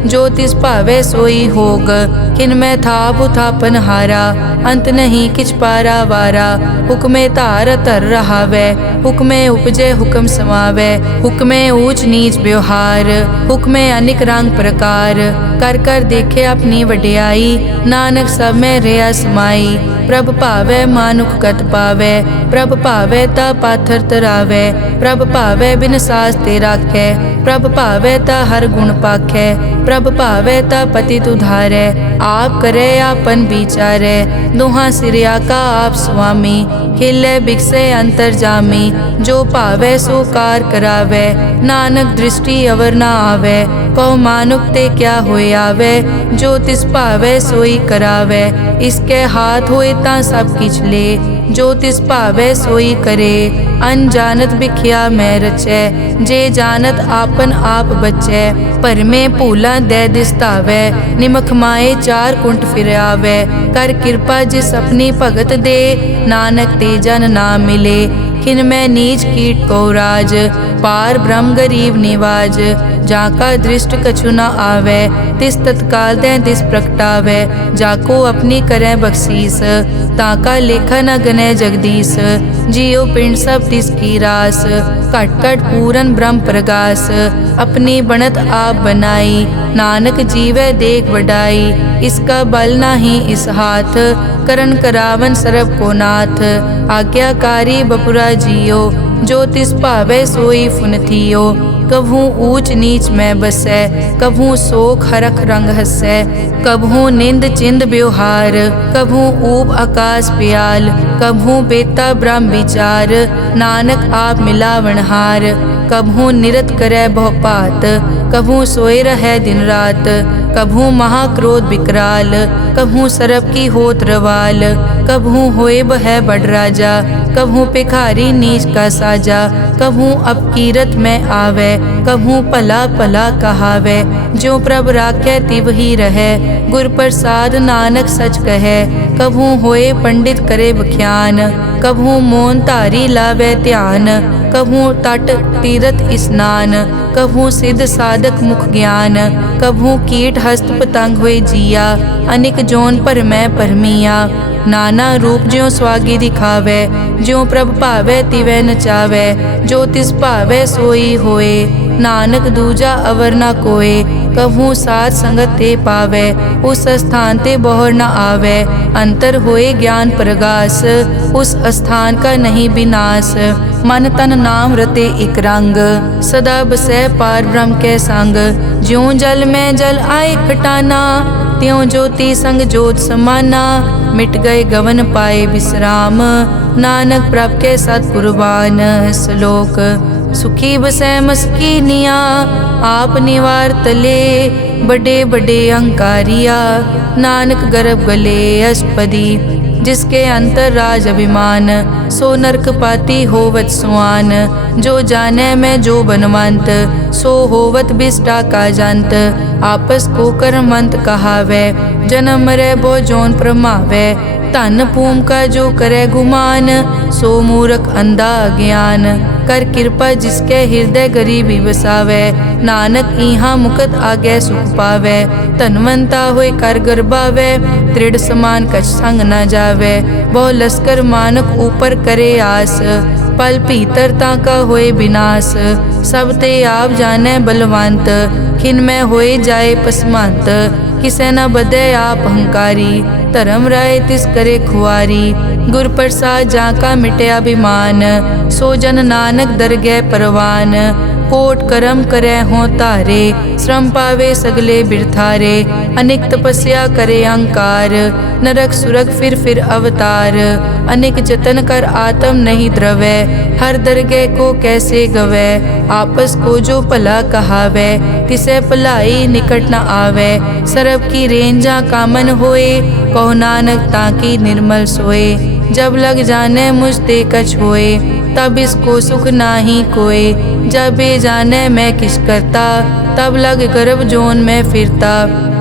जो तिस भावै सोई होग, किन मैं थाप उथापन हारा। अंत नहीं किछ पारा वारा, हुक्मे धार धर रहावै। हुक्मे उपजे हुक्म समावै, हुक्मे ऊंच नीच व्यवहार। हुक्मे अनिक रंग प्रकार, कर कर देखे अपनी वड्याई। नानक सब में रहा समाई, प्रभ भावै मानुख गत पावै। प्रभ भावै ता पाथर तरावै, प्रभ भावै बिन सास ते राखै। प्रभ भावै ता हर गुण पाखै, प्रभ भावै ता पतित उधारै। आप करे आपन विचारै, दोहां सिरिया का आप स्वामी। हिले बिकसे अंतर जामी, जो भावै सो कार करावै। नानक दृष्टि अवर ना आवै, कहो मानुक ते क्या होए आवे। जो तिस भावै सोई करावै, इसके हाथ होए तां सब किछ ले। जो तिस भावै सोई करे, अनजानत बिख्या मैं रचै। जे जानत आपन आप बचै, भरमे भूला दे दिसतावै। निमख माए चार कुंट फिर आवै, कर कृपा जिस अपनी भगत दे। नानक ते जन ना मिले, खिन मैं नीच कीट को राज। पार ब्रह्म गरीब निवाज, जाका दृष्ट कछु न आवे। तिस तत्काल तै तिस प्रगटावै, जाको अपनी करै बख्शीस। ताका लेखा न गनै जगदीश, जियो पिंड सब तिसकी रास। घट घट पूरन ब्रह्म प्रगास, अपनी बनत आप बनाई। नानक जीवै देख बढ़ाई, इसका बल नाही इस हाथ। करन करावन सरब को नाथ, आज्ञाकारी बपुरा जियो। जो तिस भावै सोई फुन थियो, कभू ऊंच नीच में बसै। कभू शोक हरख रंग हसै, कभू निंद चिंद व्यवहार। कभू ऊब आकाश प्याल, कभू बेता ब्रह्म विचार। नानक आप मिलावनहार, कभू निरत करै बहु पात। कभू सोए रहै दिन रात, कभू महाक्रोध विकराल। कभू सरब की होत रवाल, कभू होए बह बड़ राजा। कभू भिखारी नीच का साजा, कभू अपकीरत में आवे। कभू भला भला कहावे, जो प्रभ राखै तिव ही रहै। गुर प्रसाद नानक सच कहै, कभू होए पंडित करे बख्यान। कभू मोन धारी लावे ध्यान, कभू तट तीरथ स्नान। कभू सिद्ध साधक मुख ज्ञान, कभू कीट हस्त पतंग होए जिया। अनिक जोन पर मैं परमिया, नाना रूप ज्यों स्वागी दिखावे। ज्यों प्रभ भावै तिवै नचावै, जो तिस भावै सोई होए। नानक दूजा अवर ना कोय, कभू साथ संगत ते पावे, उस स्थान ते बोहर न आवे। अंतर होए ज्ञान प्रगास, उस स्थान का नहीं विनाश। मन तन नाम रते एक रंग, सदा बसै पार ब्रह्म के संग। ज्यों जल में जल आए खटाना, त्यों ज्योति संग ज्योत समाना। मिट गए गवन पाए विश्राम, नानक प्रभ के सतकुर्बान। श्लोक सुखी बसै मस्कीनिया, आप निवार तले। बड़े बड़े अहंकारिया, नानक गर्भ गले अष्टपदी। जिसके अंतर राज अभिमान, सो नरक पाती होवत सुआन। जो जाने में जो बनवंत, सो होवत बिष्टा का जंत। आपस को कर्मंत कहावे, जन्म मरे बो जोन प्रमावे। धन भूम का जो करे गुमान, सो मूर्ख अंधा ज्ञान। कर कृपा जिसके हृदय गरीबी बसावे, नानक इहाँ मुकत आगे सुख पावे। धनवंता होए कर गर्भावे, दृढ़ समान कछ संग न जावे। बहु लश्कर मानक ऊपर करे आस, पल भीतरता का होए विनाश। सब ते आप जाने बलवंत, खिन में होए जाए पसमंत। किसे न बदे आप अहंकारी, धर्म राय तिस करे खुआरी। गुर प्रसाद जाका मिटे अभिमान, सो जन नानक दरगह परवान। कोट कर्म करे हों तारे, श्रम पावे सगले बिरथारे। अनेक तपस्या करे अहंकार, नरक सुरग फिर अवतार। अनेक जतन कर आत्म नहीं द्रवे, हर दरगह को कैसे गवे। आपस को जो भला कहावे, तिसे भलाई निकट न आवे। सरब की रेंजा कामन होए, कहो नानक ताकी निर्मल सोए। जब लग जाने मुझ ते कछ होए, तब इसको सुख नाही कोय। जब ये जाने मैं किस करता, तब लग गर्भ जोन में फिरता।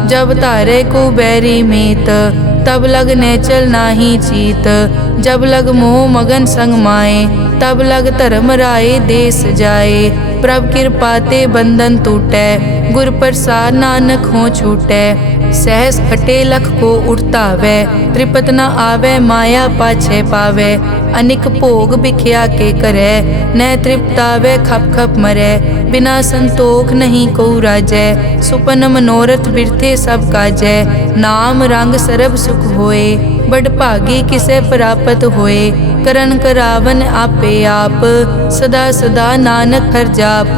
जब तारे को बैरी मीत, तब लग नेचल नाही चीत। जब लग मोह मगन संग माए, तब लग धर्म राय देश जाए। प्रभ कृपा ते बंधन टूटे, गुर प्रसाद नानक हो छूटे। सहस हटे लख को उठतावे, त्रिपत न आवे माया पाछे पावे। अनिक भोग बिख्या के करे, न तृप्तावे खप खप मरे। बिना संतोख नहीं को राजै, सुपन मनोरथ बिरथे सब काजै। नाम रंग सरब सुख होए, बड़ भागी किसे प्राप्त होए। करन करावन आपे आप, सदा सदा नानक हर जाप।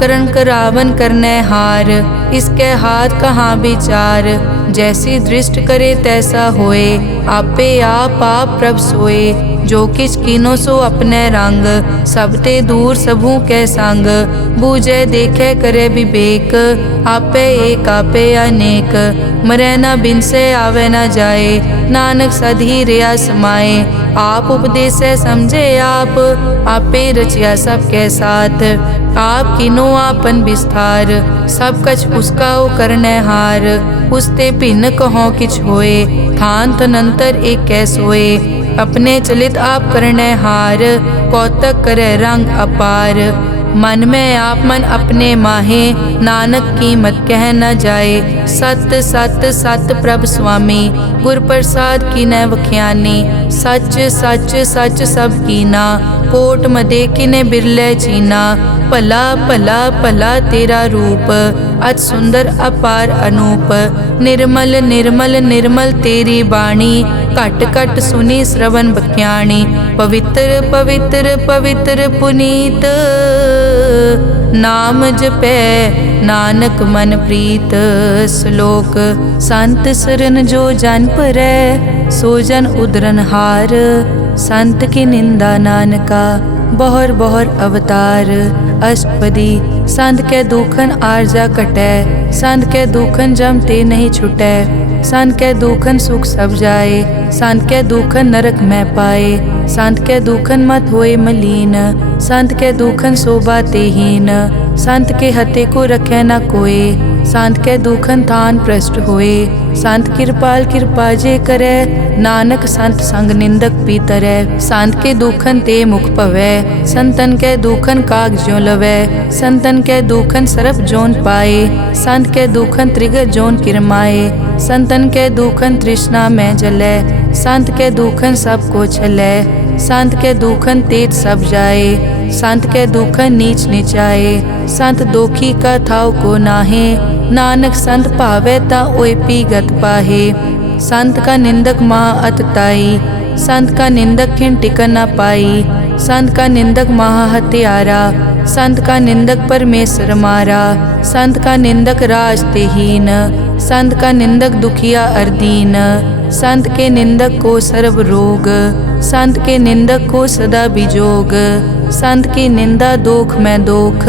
करन करावन करने हार, इसके हाथ कहाँ विचार। जैसी दृष्ट करे तैसा होए, आपे आप प्रभ सोए। जो किछ कीनो सो अपने रंग, सब ते दूर सबू के संग। बूझे देखे करे विवेक, आपे एक आपे अनेक। मरे न बिन से आवे न जाए, नानक सधी रिया समाए। आप उपदेश समझे आप, आपे रचिया सबके साथ। आप किनो आपन विस्तार, सब कछ उसका ओ करने हार। उसते भिन्न कहो किछ होए, थान तनंतर एक कै सोए। अपने चलित आप करने हार, कौतक करे रंग अपार। मन में आप मन अपने माहे, नानक कीमत कह न जाए। सत सत सत प्रभ स्वामी, गुर प्रसाद की न वख्यानी। सच सच सच सब कीना, कोट मदे किने बिरले चीना। भला भला भला तेरा रूप, अति सुंदर अपार अनूप। निर्मल निर्मल निर्मल तेरी बाणी, घट घट सुनी श्रवण बख्याणी। पवित्र पवित्र पवित्र पुनीत, नाम जपै नानक मन प्रीत। श्लोक संत सरन जो जन परै, सो जन उदरन हार। संत की निंदा नानका, बहर बहर अवतार। अष्टपदी संत के दुखन आरजा कटै, संत के दुखन जम ते नहीं छुटै। संत के दुखन सुख सब जाए, संत के दुखन नरक में पाए। संत के दुखन मत होए मलीन, संत के दुखन शोभा तेहीन। संत के हते को रखे न कोय, संत के दुखन थान भ्रष्ट होए। संत कृपाल कृपा जे करे, नानक संत संग निंदक पीतरै। संत के दुखन ते मुख पवै, संतन के दुखन काग ज्यों लवै। संतन के दुखन सरप जोन पाए, संत के दुखन त्रिगर जोन किरमाए। संतन के दुखन तृष्णा में जलै, संत के दुखन सबको छलै। संत के दुखन तेज सब जाए। संत के दुखन नीच निचाए। संत दोखी का थाव को नाहे। नानक संत भावे ता ओए पी गत पाहे। संत का निंदक महा अतताई। संत का निंदक खिन टिकन न पाई। संत का निंदक महा हत्यारा। संत का निंदक परमेश्वर मारा। संत का निंदक राज तेहीन। संत का निंदक दुखिया अरदीन। संत के निंदक को सर्व रोग। संत के निंदक को सदा बिजोग। संत की निंदा दोख में दोख।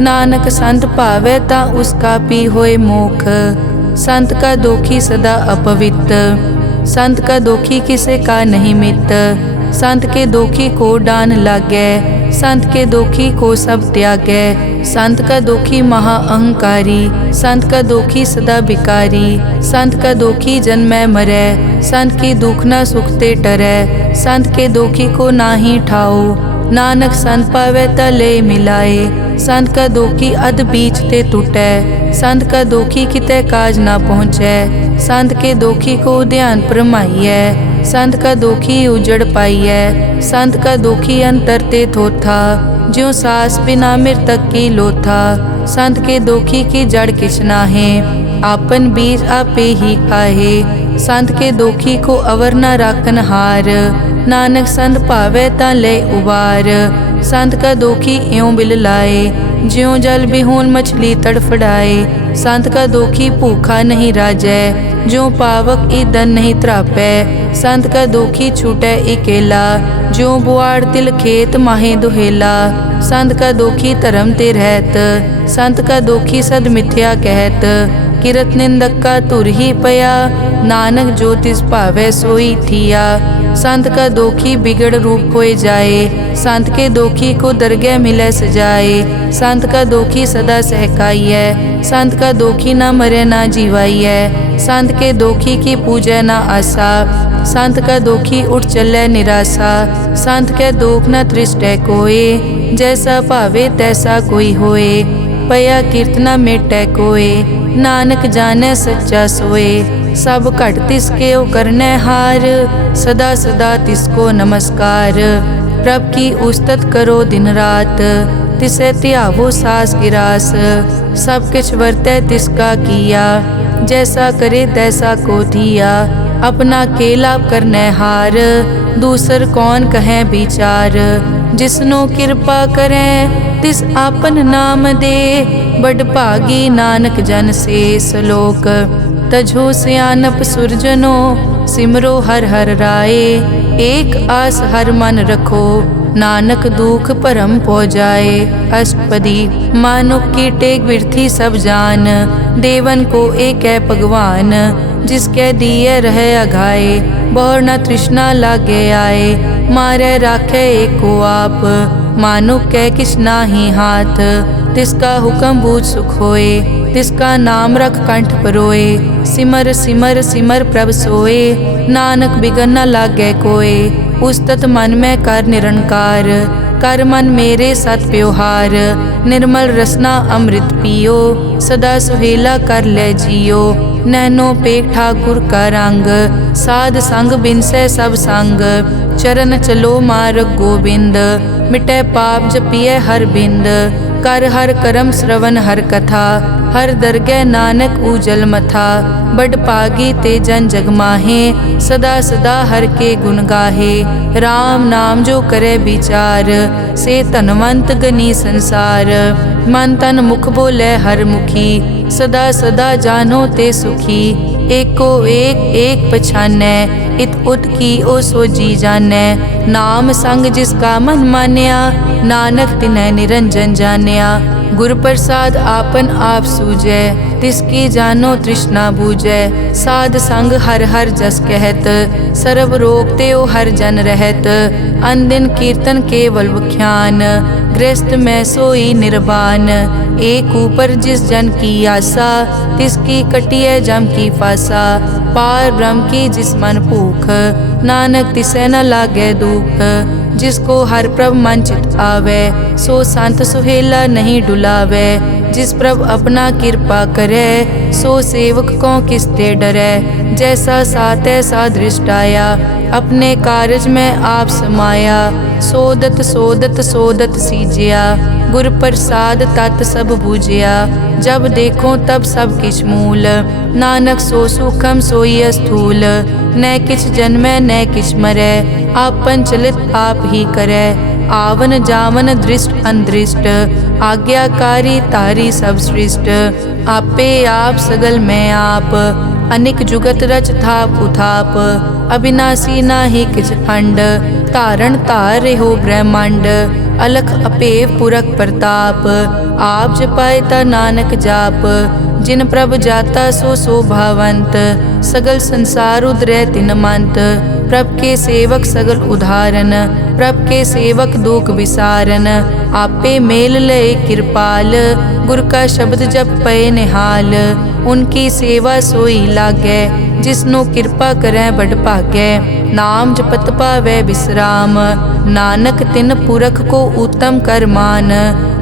नानक संत भावे ता उसका पी होए मोख। संत का दोखी सदा अपवित्र। संत का दोखी किसे का नहीं मित। संत के दोखी को डान लागै। संत के दोखी को सब त्यागै। संत का दोखी महा अहंकारी। संत का दोखी सदा बिकारी। संत का दोखी जन्मै मरै। संत की दुख न सुखते टरै। संत के दोखी को नाही ठाओ। नानक संत पावै ता ले मिलाए। संत का दोखी अध बीच ते टूटै। संत का दोखी कितै काज ना पहुँचै। संत के दोखी को ध्यान परमाइयै। संत का दोखी उजड़ पाइयै। संत का दोखी अंतर ते थोथा। ज्यों सास बिना मृतक की लोथा। संत के दोखी की जड़ किछ नाहे। आपन बीज आपे ही खाहे। संत के दोखी को अवर न राखन हार। नानक संत भावे ता ले उबार। संत का दोखी इयों बिल लाए। ज्यों जल बिहून मछली तड़फड़ाए। संत का दोखी भूखा नहीं राजै। ज्यों पावक ईदन नहीं त्रापै। संत का दोखी छूटै इकेला। ज्यों बुआड़ तिल खेत माहे दुहेला। संत का दोखी धर्म ते रहत। संत का दोखी सद मिथ्या कहत। किरत निंदक का तुर ही पया। नानक जो तिस भावै सोई थिया। संत का दोखी बिगड़ रूप होए जाए। संत के दोखी को दरगह मिलै सजाए। संत का दोखी सदा सहकाइयै। संत का दोखी ना मरे ना जीवाइयै। संत के दोखी की पूजै ना आसा। संत का दोखी उठ चलै निराशा। संत के दोख न तृष्टै कोय। जैसा भावे तैसा कोई होए। पया कीर्तना मेटै कोय। नानक जानै सच्चा सोए। सब घट तिसके ओ करनै हार। सदा सदा तिसको नमस्कार। प्रभ की उस्तत करो दिन रात। तिसे त्यावो सास गिरास। सब किछ वर्तै तिसका किया। जैसा करे तैसा को दिया। अपना केला करनै हार। दूसर कौन कहे विचार। जिसनो कृपा करें तिस आपन नाम दे। बड़ भागी नानक जन से सलोक। तजो सियानप सुरजनो। सिमरो हर हर राय। एक आस हर मन रखो। नानक दुख परम पौ जाए। अष्टपदी मानुक की टेक बिरथी सब जान। देवन को एक है भगवान। जिसके दिए रहे अघाए। बहुर न तृष्णा लागे आए। मारे राखे एको आप। मानुक के किछ नाही हाथ। तिसका हुक्म बूझ सुख होए। तिसका नाम रख कंठ परोए। सिमर सिमर सिमर प्रभ सोए। नानक बिगन न लागे कोय। उस्तत मन में कर निरंकार। कर मन मेरे सत प्योहार। निर्मल रसना अमृत पियो। सदा सुहेला कर ले जियो। नैनो पेख ठाकुर का रंग। साध संग बिनसै सब संग। चरण चलो मार्ग गोबिंद। मिटै पाप जपिए हर बिंद। कर हर करम श्रवण हर कथा। हर दरगह नानक उजल मथा। बड़ पागी ते जन जग माहे। सदा सदा हर के गुण गाहे। राम नाम जो करे विचार। से धनवंत गनी संसार। मन तन मुख बोले हर मुखी। सदा सदा जानो ते सुखी। एको एक एक पछानै। इत उत की ओ सोजी जानै। नाम संग जिसका मन मान्या। नानक तिन्है निरंजन जान्या। गुर प्रसाद आपन आप सूझै। तिसकी जानो तृष्णा बूझै। साध संग हर हर जस कहत। सर्व रोग त्यो हर जन रहत। अनदिन कीर्तन केवल बख्यान। गृहस्थ में सोई निर्वाण। एक ऊपर जिस जन की आशा। तिसकी कटिए जम की फासा। पार ब्रह्म की जिस मन भूख। नानक तिसे न लागे दुख। जिसको हर प्रभ मन चित आवे। सो संत सुहेला नहीं डुलावे। जिस प्रभ अपना कृपा करे। सो सेवक को किसते डरे। जैसा सात ऐसा दृष्ट आया, अपने कारज में आप समाया। सोदत सोदत सोदत सीजिया, गुर प्रसाद तत् सब बूझिया। जब देखो तब सब किछ मूल, नानक सो सुखम सोई स्थूल। न किछ जन्मै न किछ मरै, आपन चलित आप ही करै। आवन जावन दृष्ट अनदृष्ट, आज्ञाकारी तारी सब सृष्ट। आपे आप सगल में आप, अनिक जुगत रच थाप उथाप। अविनाशी नाहि किछ खंड, तारण तार हो ब्रह्मांड। अलख अपेव पुरख प्रताप, आप जपाए ता नानक जाप। जिन प्रभ जाता सो शोभावंत, सगल संसार उदरै तिन मंत। प्रभ के सेवक सगल उदाहरण, प्रभ के सेवक दुख विसारन। आपे मेल लय कृपाल, गुर का शब्द जप पए निहाल। उनकी सेवा सोई लागै, जिसनो कृपा करै बड़ भागै। नाम जपत पावै विश्राम, नानक तिन पुरख को उत्तम कर मान।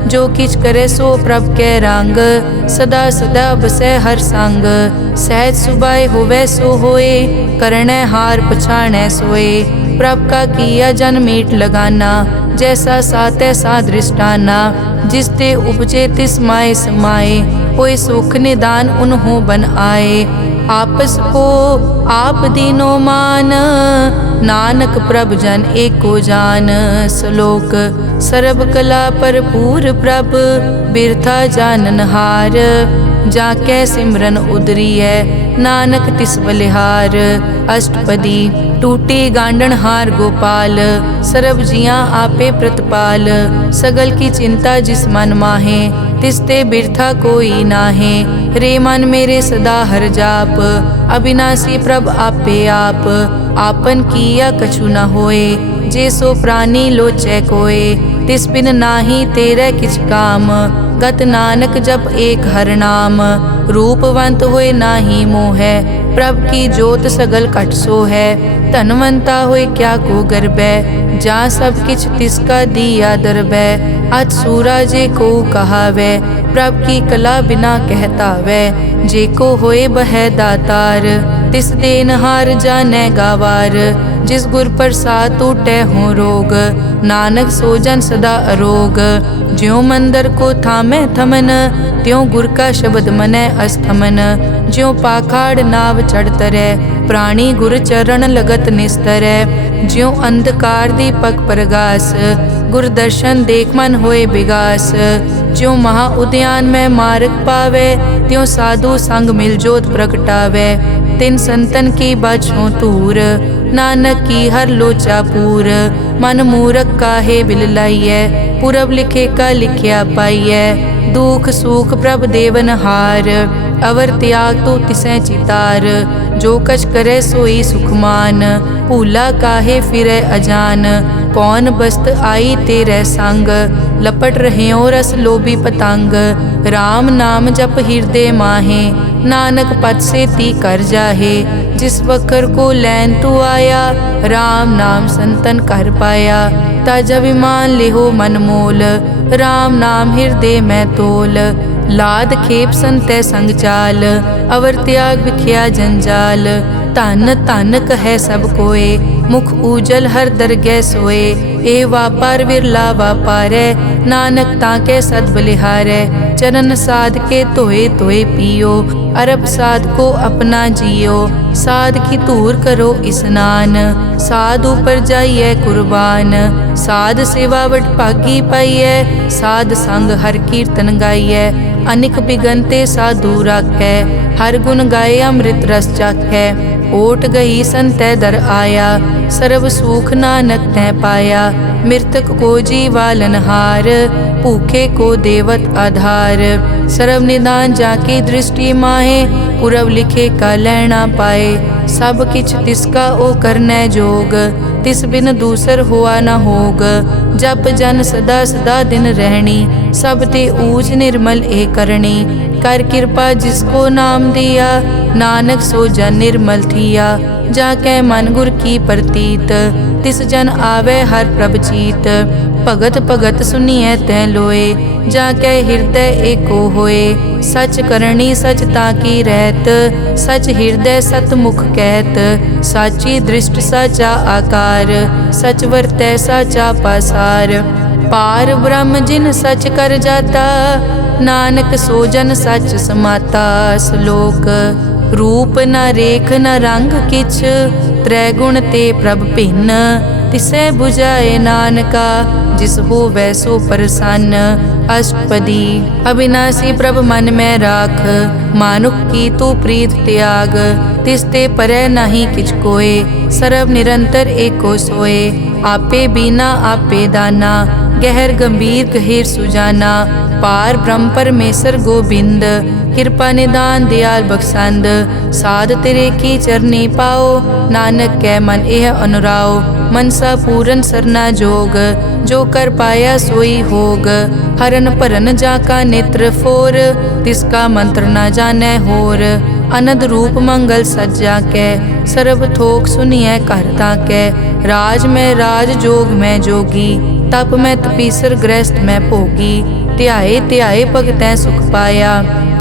जो किछ करे सो प्रभ कै रंग, सदा सदा बसै हर संग। सहज सुभाए होवै सो होए, करणै हार पछाणै सोए। प्रभ का किया जन मीट लगाना, जैसा सात ऐसा दृष्टाना। जिस ते उपजे तिस माए समाए, कोई सुख निदान उन्हों बन आए। आपस को आप दीनो मान, नानक प्रभ जन एको जान। श्लोक सर्ब कला भरपूर प्रभ, बिरथा जानन हार। जाकै सिमरन उदरियै, नानक तिस बलिहार। अष्टपदी टूटी गांडन हार गोपाल, सर्ब जियां आपे प्रतिपाल। सगल की चिंता जिस मन माहे, तिसते बिरथा कोई नाहे। रे मन मेरे सदा हर जाप, अविनाशी प्रभ आपे आप। आपन किया कछु न होए, जे सो प्राणी लोचै कोय। तिस बिन नाही तेरे किछ काम, गत नानक जप एक हर नाम। रूपवंत होए नाही मोहै, प्रभ की जोत सगल कट सो है। धनवंता होए क्या को गर्बै, जा सब किछ तिसका दिया दरबै। अज सूरा जे को कहावै, प्रभ की कला बिना कहतावै। जे को होए बह दातार, तिस देनहार जानै गावार। जिस गुर प्रसाद टूटै हो रोग, नानक सो जन सदा अरोग। ज्यों मंदिर को थामै थमन, त्यों गुर का शब्द मनै अस्थमन। ज्यों पाखाड़ नाव चढ़ तरै, प्राणी गुर चरण लगत निस्तरै। ज्यों अंधकार दीपक प्रगास, गुर दर्शन देख मन होए विगास। ज्यों महा उद्यान में मार्ग पावे, त्यों साधु संग मिल जोत प्रगटावे। तिन संतन की बचों तूर, नानक की हर लोचा पूर। मन मूरख काहे बिल लाइयै, पुरब लिखे का लिखिया पाइयै। दुख सुख प्रभ देवन हार, अवर त्याग तो तिसै चितार। जो कछ करे सोई सुखमान, भूला काहे फिरै अजान। कौन बस्त आई तेरे संग, लपट रहे रस लोभी पतंग। राम नाम जप हृदय माहे, नानक पद से ती कर जाहे। जिस वकर को लैन तू आया, राम नाम संतन कर पाया। तज अभिमान लेहो मन मोल, राम नाम हृदय में तोल। लाद खेप संतै संग चाल, अवर त्याग बिखिया जंजाल। धन धन कहे सब कोय, मुख उजल हर दरगह सोए। ए वापार विरला वापारै, नानक ताके सद बलिहारै। चरण साध के धोए धोए पियो, अरब साध को अपना जियो। साध की धूर करो स्नान, साध ऊपर जाइए कुर्बान। साध सेवा वड भागी पाइयै, साध संग हर कीर्तन गाइयै। अनिक बिगनते साधु राखै, हर गुण गाए अमृत रस चाखै। ओट गई संतै दर आया, सर्व सुख नानक तै पाया। मृतक को जीवालन हार, भूखे को देवत आधार। सर्व निदान जाकी दृष्टि माहे, पुरब लिखे का लैना पाए। सब किछ तिसका ओ करनै जोग, तिस बिन दूसर हुआ न होग। जप जन सदा सदा दिन रहनी, सब ते ऊच निर्मल ए करणी। कर कृपा जिसको नाम दिया, नानक सो जन निर्मल थिया। जाके मन गुर की प्रतीत, तिस जन आवे हर प्रभ चीत। भगत भगत सुनिए तै लोए, जाके हृदय एको होए। सच करनी सच ताकी रहत, सच हृदय सतमुख कहत। साची दृष्ट साचा आकार, सच वर्तै साचा पासार। पार ब्रह्म जिन सच कर जाता, नानक सो जन सच समाता। श्लोक रूप न रेख न रंग किछ, त्रैगुण ते प्रभ भिन्न। तिसै बुझाए नानका, जिस हो वैसो प्रसन्न। अष्टपदी अविनाशी प्रभ मन में राख, मानुख की तू प्रीत त्याग। तिसते परै नहीं किछ कोय, सर्व निरंतर एको सोए। आपे बीना आपे दाना, गहर गंभीर गहीर सुजाना। पार ब्रह्म परमेश्वर गोबिंद, कृपा निदान दयाल बख्शंद। साध तेरे की चरनी पाओ, नानक कै मन एह अनुराओ। मनसा पूरन सरना जोग, जो कर पाया सोई होग। हरन भरन जाका नेत्र फोर, तिसका मंत्र न जानै होर। अनद रूप मंगल सज्जा कै, सर्व थोक सुनिए कर ताकै। राज में राज जोग में जोगी, तप में तपीसर गृहस्थ में भोगी। ध्याए ध्याए भगतैं सुख पाया,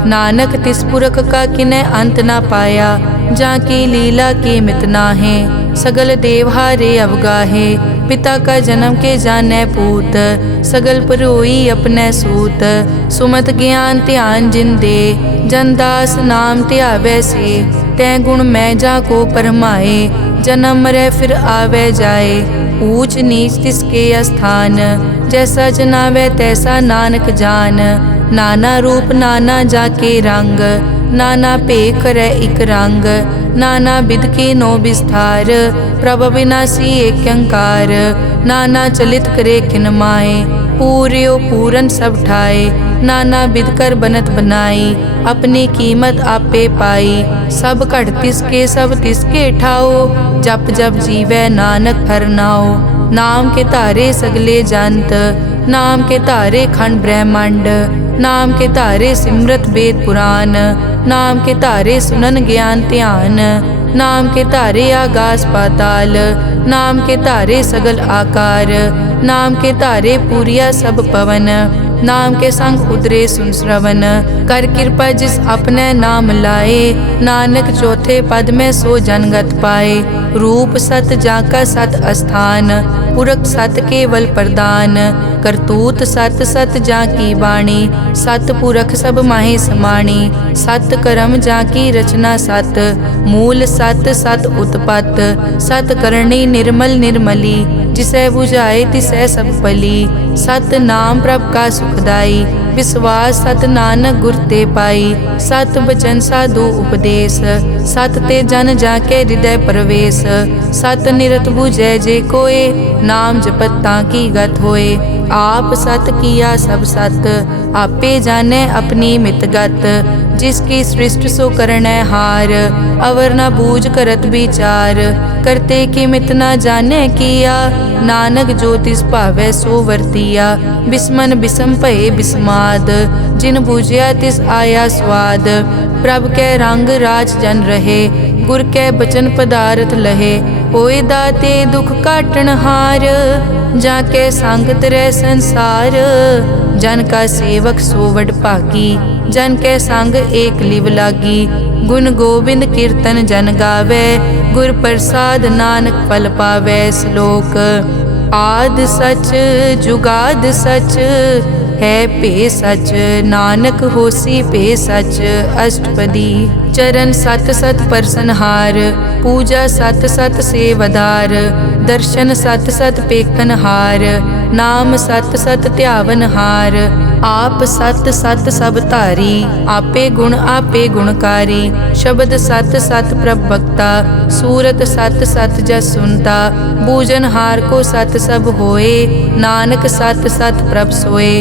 नानक तिस पुरख का किनै अंत न पाया। जाकी लीला की मित नाहे, सगल देवहारे अवगाहे। पिता का जन्म के जानै पूत, सगल परोई अपने सूत। सुमत ज्ञान ध्यान जिन दे, जनदास नाम ध्यावै से। तै गुण मैं जाको परमाए, जन्म मरै फिर आवे जाए। ऊंच नीच तिसके स्थान, जैसा जनावे तैसा नानक जान। नाना रूप नाना जाके रंग, नाना भेख करे इक रंग। नाना बिध के नो विस्तार, प्रभ अविनाशी एक अंकार। नाना चलित करे खिन माए, पूर्यो पूरन सब ठाए। नाना बिध कर बनत बनाई, अपनी कीमत आपे पाई। सब घट तिसके सब तिसके ठाओ, जप जप जीवै नानक हर नाओ। नाम के धारे सगले जंत, नाम के धारे खंड ब्रह्मांड। नाम के धारे सिमरत वेद पुराण, नाम के धारे सुनन ज्ञान ध्यान। नाम के धारे आकाश पाताल, नाम के धारे सगल आकार। नाम के धारे पूरिया सब पवन, नाम के संग उतरे सुन श्रवण। कर कृपा जिस अपने नाम लाए, नानक चौथे पद में सो जनगत पाए। रूप सत जाका सत अस्थान, पुरख सत केवल प्रदान। करतूत सत सत जाकी बाणी, सत पुरख सब माहे समाणी। सत कर्म जाकी रचना सत, मूल सत सत उत्पत। सत करणी निर्मल निर्मली, जिसे बुझाए तिसै सब पली। सत नाम प्रभ का सुखदाई, विश्वास सत नानक गुर ते पाई। सत बचन साधु उपदेश, सत ते जन जाके हृदय प्रवेश। सत निरत बुझै जे कोय, नाम जपत ताकी गत होए। आप सत किया सब सत, आपे जाने अपनी मितगत। जिसकी सृष्टि सो करनै हार, अवर न बूझ करत विचार। करते की मित न जाने किया, नानक जो तिस भावै सो वर्तिया। बिस्मन बिसम भये बिस्माद, जिन बूझिया तिस आया स्वाद। प्रभ कै रंग राज जन रहे, गुर कै बचन पदारथ लहे। होए दाते दुख काटन हार, जाके संग तरै संसार। जन का सेवक सो वड भागी, जन के संग एक लिव लागी। गुण गोबिंद कीर्तन जन गावे, गुर प्रसाद नानक फल पावे। श्लोक आद सच जुगाद सच, है पे सच नानक होसी पे सच। अष्टपदी चरण सत सत परसनहार, पूजा सत सत सेवदार। दर्शन सत सत पेखनहार, नाम सत सत ध्यावनहार। आप सत सत सब धारी, आपे गुण आपे गुणकारी। शब्द सत सत प्रभ भक्ता, सूरत सत सत जस सुनता। बूझनहार को सत सब होए, नानक सत सत प्रभ सोए।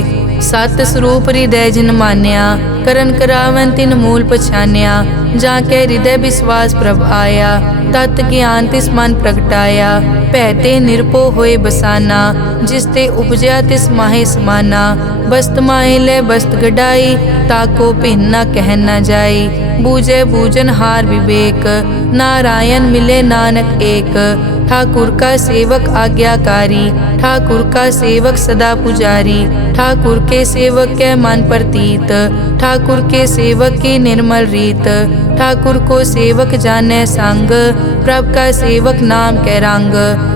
सत स्वरूप हृदय जिन मान्या, करन करावन तिन मूल पछान्या। जाके हृदय विश्वास प्रभ आया, तत ज्ञान तिस मन प्रगटाया। भैते निरपो होए बसाना, जिस ते उपजया तिस माहे समाना। बस्त माहे ले बस्त गडाई, ताको भिन्न न कह न जाई। बूझे बूझन हार विवेक, नारायण मिले नानक एक। ठाकुर का सेवक आज्ञाकारी, ठाकुर का सेवक सदा पुजारी। ठाकुर के सेवक के मन प्रतीत, ठाकुर के सेवक की निर्मल रीत। ठाकुर को सेवक जाने संग, प्रभ का सेवक नाम के रंग।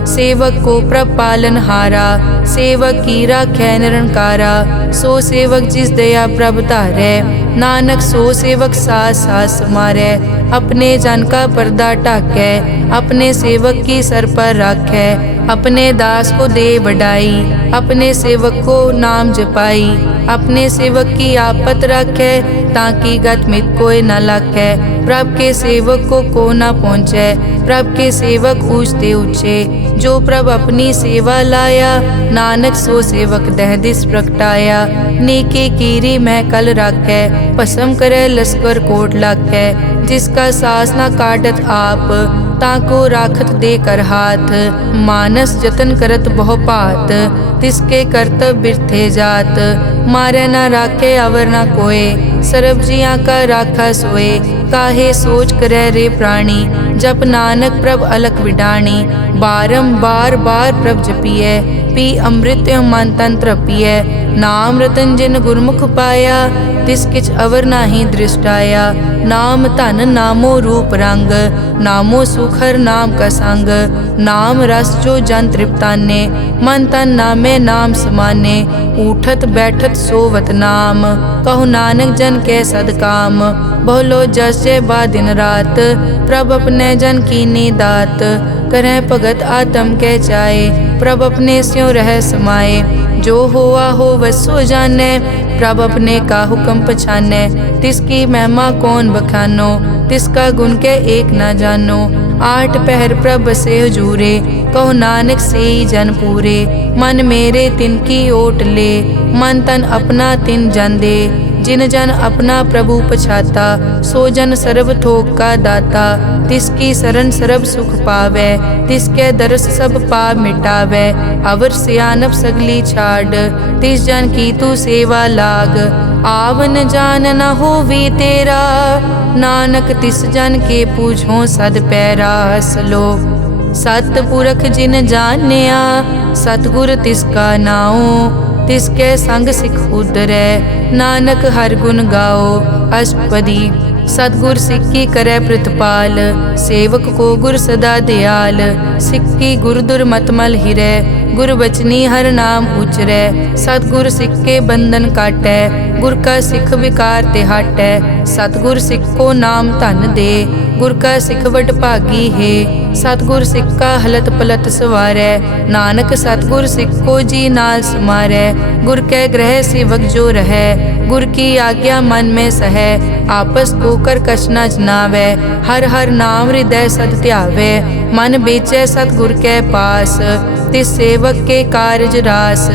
सेवक को प्रभ पालन हारा, सेवक की राखै निरंकारा। सो सेवक जिस दया प्रभ धारै, नानक सो सेवक सास सास मारै। अपने जन का पर्दा ढाकै, अपने सेवक की सर पर राखै। अपने दास को दे बढ़ाई, अपने सेवक को नाम जपाई। अपने सेवक की आपत राखै, ताकि गत मित कोई न लाखै। प्रभ के सेवक को न पहुँचै, प्रभ के सेवक ऊँचते ऊँचे। जो प्रभ अपनी सेवा लाया, नानक सो सेवक दह दिस प्रगटाया। नेके कीरी मैं कल राखै, भस्म करे लश्कर कोट लाखै। जिसका सास न काटत आप, ताको राखत दे कर हाथ। मानस जतन करत बहु पात, तिसके करतब बिरथे जात। मारे न राखे अवर न कोय, सर्ब जिया का राखा सोए। काहे सोच करे रे प्राणी, जप नानक प्रभ अलख विडाणी। बारंबार बार प्रभ जपिए, पी अमृत मन तन तृपिए। नाम रतन जिन गुरमुख पाया, तिस किछ अवर नाही दृष्टाया। नाम धन नामो रूप रंग, नामो सुखर नाम का संग। नाम रस जो जन तृप्ताने, मन तन नामे नाम समाने। उठत बैठत सोवत नाम, कहु नानक जन के सदकाम। बहुलो जस जय बा दिन रात, प्रभ अपने जन कीनी दात। करें भगत आत्म के चाहे, प्रभ अपने स्यों रह समाये। जो होआ हो वसो जाने, प्रभ अपने का हुक्म पछाने। तिसकी महिमा कौन बखानो, तिसका गुण के एक न जानो। आठ पहर प्रभ से हजूरे, कहो नानक से ही जन पूरे। मन मेरे तिनकी ओट ले, मन तन अपना तिन जन दे। जिन जन अपना प्रभु पछाता, सो जन सर्व थोक का दाता। तिसकी शरण सर्व सुख पावे, तिसके दरस सब पाप मिटावे। अवर सियानप सगली छाड़, तिस जन की तू सेवा लाग। आवन जान न होवी तेरा, नानक तिस जन के पूछो सद पैरा। सलोक सतपुरख जिन जानिया, सतगुर तिसका नाओ। तिसके संग सिख उदरै, नानक हर गुण गाओ। अष्टपदी सतगुर सिक्की करे प्रतिपाल, सेवक को गुर सदा दयाल। सिक्की गुर दुर्मतमल हिरै, गुर बचनी हर नाम उचरै। सतगुर सिक्के बंधन काटै, गुर का सिख विकार ते हटै। सतगुर सिख को नाम धन दे, गुर का सिख वड भागी है। सतगुर सिक्का हलत पलत सवारै, नानक सतगुर सिख को जी नाल समारै। गुर के ग्रह सेवक जो रहै, गुर की आज्ञा मन में सहै। आपस को कर कछ न जनावै, हर हर नाम हृदय सद ध्यावै। मन बेचै सतगुर के पास, तिस सेवक के कारज रास।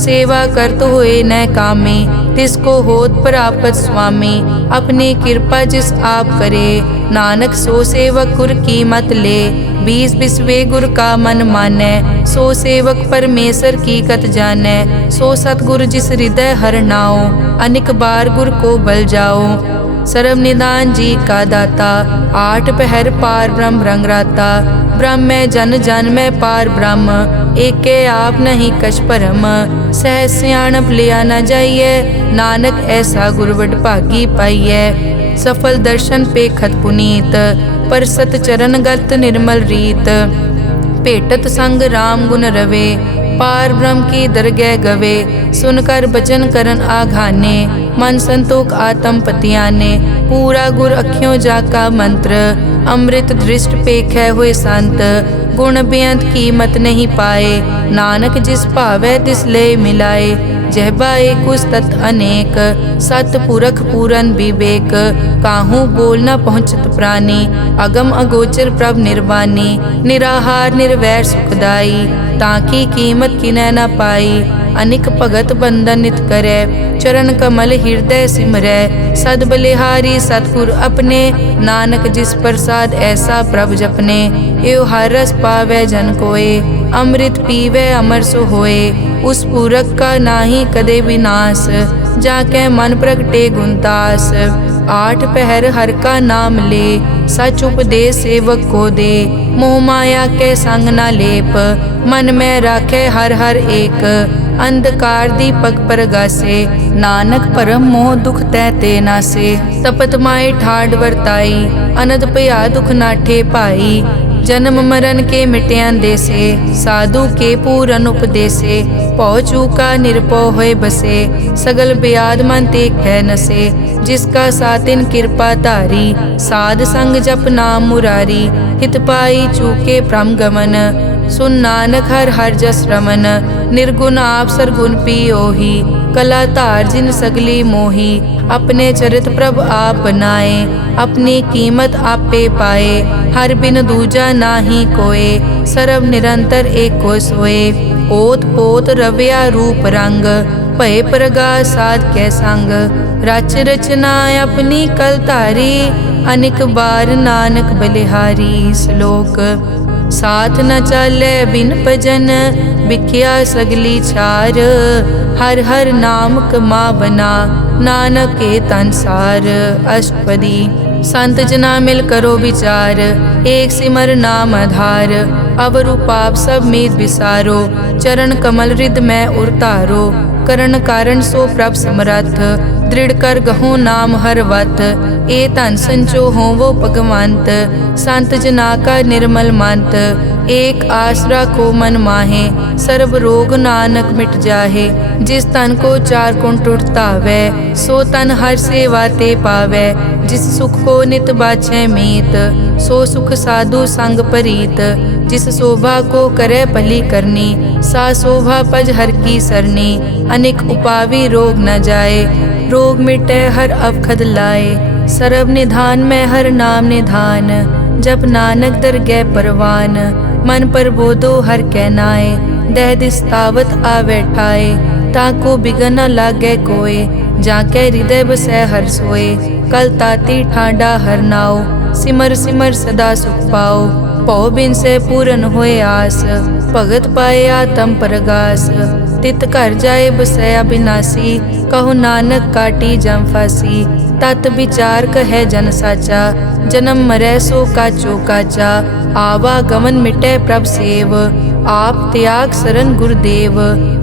सेवा करत होए न कामी, तिसको होत प्रापत स्वामी। अपनी कृपा जिस आप करे, नानक सो सेवक गुर की मत ले। बीस बिसवे गुर का मन मानै, सो सेवक परमेश्वर की कत जानै। सो सतगुर जिस हृदय हर नाओ, अनेक बार गुर को बल जाओ। सर्व निदान जी का दाता, आठ पहर पार ब्रह्म रंग राता। ब्रह्म में जन जन में पार ब्रह्म, एके आप नहीं कछ परम। सह सियाणप लिया न जाइए, नानक ऐसा गुरवड भागी पाइए। सफल दर्शन पे खत पुनीत, पर सत चरण गत निर्मल रीत। भेटत संग राम गुण रवे, पार ब्रह्म की दरगह गवे। सुनकर बचन करन आघाने, मन संतोख आत्म पतियाने। पूरा गुर अखियों जाका मंत्र, अमृत दृष्ट पेखै हुए संत। गुण बेअंत कीमत नहीं पाए, नानक जिस भावै तिस ले मिलाए। जहबाए कुछ तत् अनेक, सत पुरख पूरन विवेक। काहू बोल न पहुँचत प्राणी, अगम अगोचर प्रभ निर्वाणी। निराहार निर्वैर सुखदाई, ताकि कीमत किनै न पाई। अनिक भगत बंदन नित करे। चरण कमल हृदय सिमरै सद बलिहारी सतगुर अपने। नानक जिस प्रसाद ऐसा प्रभ जपने। एव हर रस पावै जन कोय अमृत पीवै अमर सो होए। उस पूरक का नाही कदे विनाश जाके मन प्रगटे गुणतास। आठ पहर हर का नाम ले सच उपदेश सेवक को दे। मोह माया के संग न लेप मन में राखे हर हर एक। अंधकार दीपक परगासे नानक परम मोह दुख तैते नासे। तपत माए ठाड वर्ताई अनद पया दुख नाठे पाई। जन्म मरण के मिट्यां देसे साधु के पूरन उपदेसे। पौ चूका निरपौ होए बसे सगल ब्याद मन ते कै नसे। जिसका सातिन कृपा धारी साध संग जप नाम मुरारी। हित पाई चूके भ्रम गमन सुन नानक हर हर जस रमन। निर्गुण आप सरगुण पियोही कला धार जिन सगली मोही। अपने चरित प्रभ आप बनाए अपनी कीमत आपे पाए। हर बिन दूजा नाही कोय सरब निरंतर एक को सोए। ओत पोत रव्या रूप रंग भय प्रगास साध कै संग। रच रचना अपनी कल धारी अनिक बार नानक बलिहारी। श्लोक साथ न चाले बिन भजन बिख्या सगली छार। हर हर नाम कमा बना नानक के तनसार। अष्टपदी संत जना मिल करो विचार एक सिमर नाम आधार। अवरु पाप सब मीत विसारो चरण कमल रिद में उरतारो। करण कारण सो प्रभ समरथ दृढ़ कर गहो नाम हर वत। ए धन संचो हो वो भगवंत संत जना का निर्मल मंत। एक आसरा को मन माहे सर्व रोग नानक मिट जाहे। जिस तन को चार गुण टूटतावै सो तन हर सेवा ते पावै। जिस सुख को नित बाछै मीत सो सुख साधु संग परीत। जिस शोभा को करे भली करनी सा शोभा पज हर की सरनी। अनेक उपावी रोग न जाए रोग मिटे हर अवखद लाए। सर्व निधान में हर नाम निधान जब नानक दरगह परवान। मन पर बोधो हर कहनाए दह दिस्तावत आवे ठाए। ताको बिगन न लागे कोय जाके हृदय बसै हर सोए। कल ताती ठाडा हर नाओ सिमर सिमर सदा सुख पाओ। पौ बिन से पूरन होए आस भगत पाए आत्म परगास। तित घर जाए बसै अविनाशी कहो नानक काटी जम फासी। तत विचार कहे जन साचा जन्म मरै सो काचो काचा। आवागमन मिटै प्रभ सेव आप त्याग शरण गुरुदेव।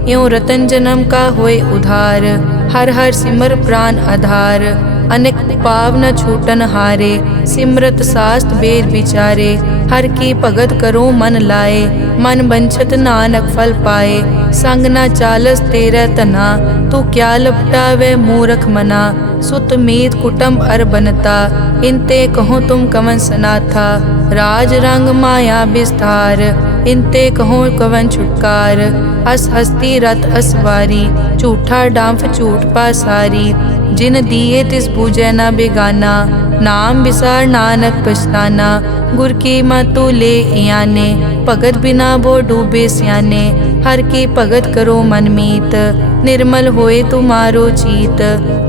यों रतन जन्म का होए उधार हर हर सिमर प्राण आधार। अनेक पाव न छूटन हारे सिमरत शास्त्र वेद विचारे। हर की भगत करो मन लाए मन बंछत नानक फल पाए। संग न चालस तेरा तना तू क्या लपटावे मूरख मना। सुत मीत कुटुंब अर बनता इनते कहो तुम कवन सनाथा। राज रंग माया विस्तार इनते कहो कवन छुटकार। अस हस्ती रथ असवारी झूठा डांफ झूठ पासारी। जिन दिए तिस पूजै न बेगाना नाम विसार नानक पछताना। गुर की मातु ले याने भगत बिना वो डूबे स्याने। हर की भगत करो मन मीत निर्मल होए तुम्हारो चीत।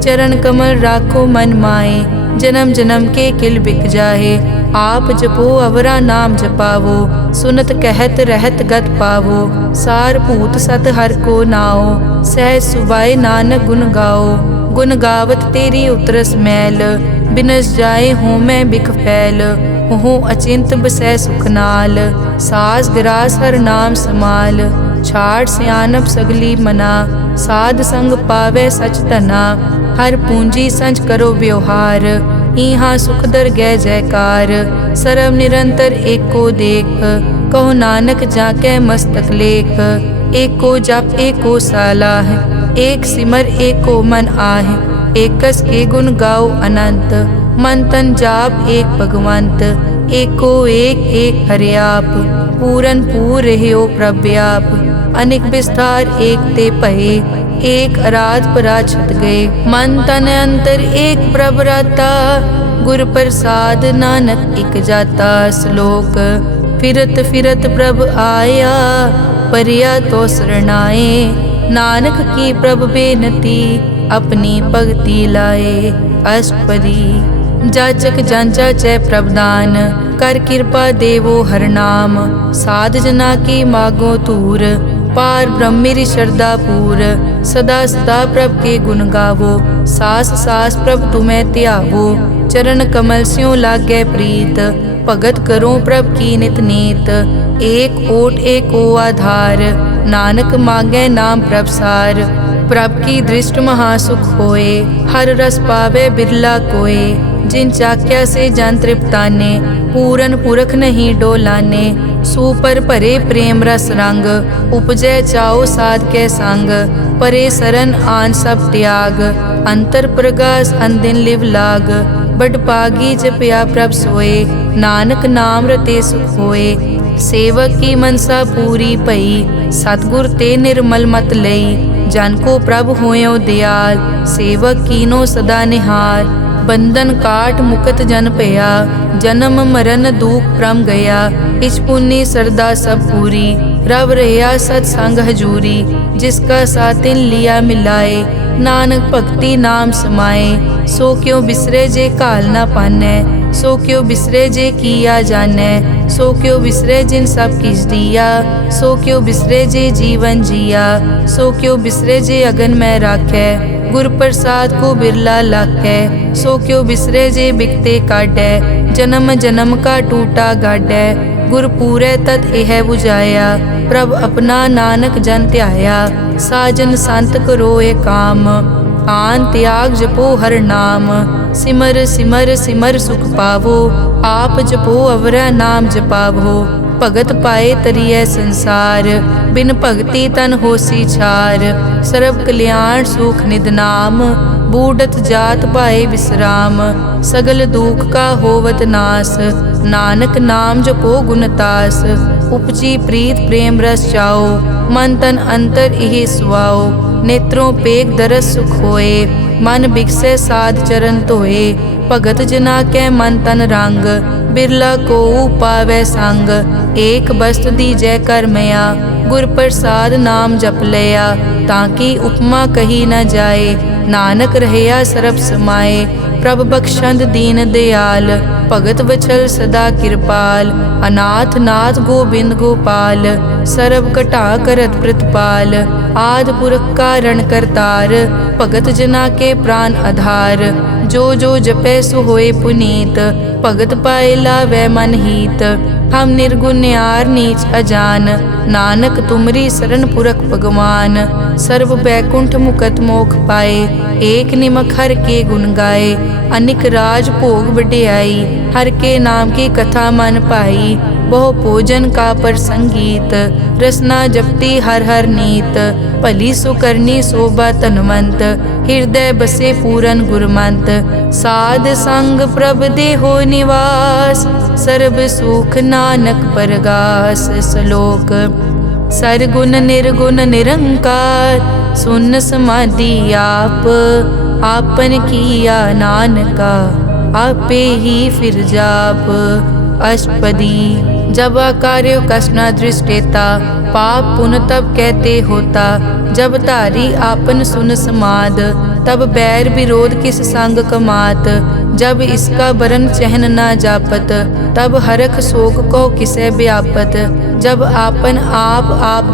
चरण कमल राखो मन माए जन्म जन्म के किल बिक जाहे। आप जपो अवरा नाम जपावो सुनत कहत रहत गत पावो। सार भूत सत हर को नाओ सहज सुबाए नानक गुण गाओ। गुण गावत तेरी उतरस मैल बिनस जाए हूँ मैं बिख फैल। हूँ अचिंत बसै सुख नाल सास गिरास हर नाम समाल। छाड़ सियानप सगली मना साध संग पावे सच धना। हर पूंजी संच करो व्यवहार इहाँ सुख दर गै जयकार। सरब निरंतर एक को देख कहो नानक जाके मस्तक लेख। एक को जप एक को सालाह एक सिमर एक को मन आह। एकस के गुण गाओ अनंत मन तन जाप एक भगवंत। एक को एक हरियाप पूरन पूर रह्यो प्रव्याप। अनेक विस्तार एक ते पहे एक अराध पराछत गए। मन तन अंतर एक प्रभ राता गुर प्रसाद नानक इक जाता। श्लोक फिरत फिरत प्रभ आया परिया तो शरणाए नानक की प्रभ बेनती अपनी भगति लाए। अष्टपदी जाचक जांचा चै प्रभदान कर कृपा देवो हर नाम। साध जना की मागो तूर पार ब्रह्मेरी श्रद्धा पूर। सदा सदा प्रभ के गुण गावो सास सास प्रभ तुम्हें त्यावो। चरण कमल स्यों लागे प्रीत भगत करो प्रभ की नित नीत। एक ओट एको आधार नानक मांगे नाम प्रभ सार। प्रभ की दृष्ट महासुख होए हर रस पावे बिरला कोय। जिन चाक्या से जन तृप्ताने पूरन पुरख नहीं डोलाने। सुपर भरे प्रेम रस रंग उपजै चाओ साध के संग। परे सरन आन सब त्याग अंतर प्रगास अंदिन लिव लाग। बड़ पागी जपया प्रभ सोए नानक नाम रते सुख होए। सेवक की मनसा पूरी पई सतगुर ते निर्मल मत लई। जन को प्रभ होयो दयाल सेवक कीनो सदा निहार। बंधन काट मुकत जन पया जन्म मरण दुख प्रम गया। इच पुण्य सरदा सब पूरी रव रहा सत्संग हजूरी। जिसका सातिन लिया मिलाए नानक भक्ति नाम समाए। सो क्यों बिसरे जे काल ना पानै सो क्यों बिसरे जे किया जानै। सो क्यों बिसरे जिन सब किस दिया सो क्यों बिसरे जे जीवन जिया। सो क्यों बिसरे जे अगन में राखै गुर प्रसाद को बिरला लाखै। सो क्यों बिसरे जे बिकते काटै जन्म जन्म का टूटा गाडै। गुर पूरे तत एह बुझाया प्रभ अपना नानक जन ध्याया। साजन संत करो ए काम आन त्याग जपो हर नाम। सिमर सिमर सिमर सुख पावो आप जपो अवरा नाम जपावो। भगत पाए तरिए संसार बिन भगति तन होसी छार। सर्व कल्याण सुख निद नाम बूढ़त जात पाए विश्राम। सगल दुख का होवत नास नानक नाम जपो गुणतास। उपजी प्रीत प्रेम रस चाओ मन तन अंतर इहि सुआओ। नेत्रों पेग दरस सुख होए मन बिकसे साध चरण धोए। भगत जना के मन तन रंग बिरला को पावै संग। एक बस्त दी जय कर मया गुर प्रसाद नाम जप लिया। ताकि उपमा कही न जाए नानक रहया सरब समाए। प्रभ बख्शंद दीन दयाल भगत वचल सदा कृपाल। अनाथ नाथ गोबिंद गोपाल सरब कटा करत प्रतिपाल। आद पुरख कारण करतार भगत जना के प्राण आधार। जो जो जपै सो होए पुनीत भगत पाए लावै मन हीत। हम निर्गुण न्यार नीच अजान नानक तुमरी शरण पुरख भगवान। सर्व बैकुंठ मुकत मोख पाए एक निमक हर के गुण गाए। अनिक राज भोग बढ़ियाई हर के नाम की कथा मन पाई। बहु भोजन का पर संगीत रसना जपती हर हर नीत। भली सुकरनी शोभा तनवंत हृदय बसे पूरन गुरमंत। साध संग प्रभ देहो निवास सर्ब सुख नानक परगास। श्लोक सरगुण निर्गुण निरंकार सुन समाधि आप। आपन किया नानका आपे ही फिर जाप। अष्टपदी जब कार्यो कसना दृष्टेता पाप पुण्य तब कहते होता। जब धारी आपन सुन समाद तब बैर विरोध किस संग कमात। जब इसका बरन चहन ना जापत तब हरख शोक को किसे व्यापत। जब आपन आप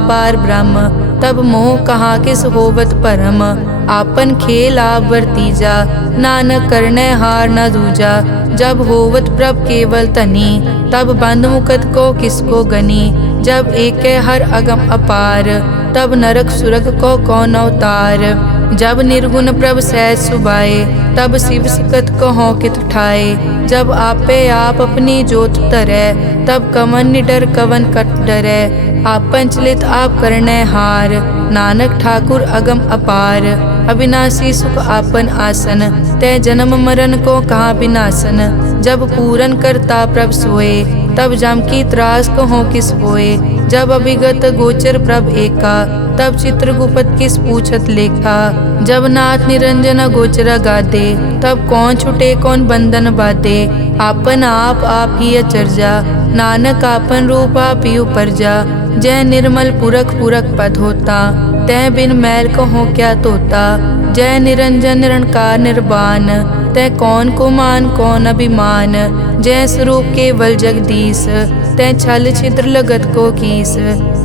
पार ब्रह्म तब मोह कहाँ किस होवत परम। आपन खेल आप वर्तीजा नानक करने हार न दूजा। जब होवत प्रभ केवल तनी तब बंद मुकत को किसको गनी। जब एक हर अगम अपार तब नरक सुरग को कौन अवतार। जब निर्गुण प्रभ सहज सुबाए तब शिव सकत कहो कित ठाए। जब आपे आप अपनी जोत धरै तब कवन निडर कवन कट डरै। आप पंचलित आप करने हार नानक ठाकुर अगम अपार। अविनाशी सुख आपन आसन तै जन्म मरण को कहाँ विनाशन। जब पूरन करता प्रभ सोए तब जम की त्रास कहो किस होए। जब अभिगत गोचर प्रभ एका तब चित्रगुप्त किस पूछत लेखा। जब नाथ निरंजन गोचर गादे तब कौन छुटे कौन बंधन बाधे। आपन आप ही अचरजा नानक आपन रूप आप ही उपरजा। जय निर्मल पुरख पुरख पद होता तै बिन मैल कहो क्या तोता। जय निरंजन निरंकार निर्वाण, तै कौन को मान कौन अभिमान। जय स्वरूप केवल जगदीश, तै छल छिद्र लगत को कीस।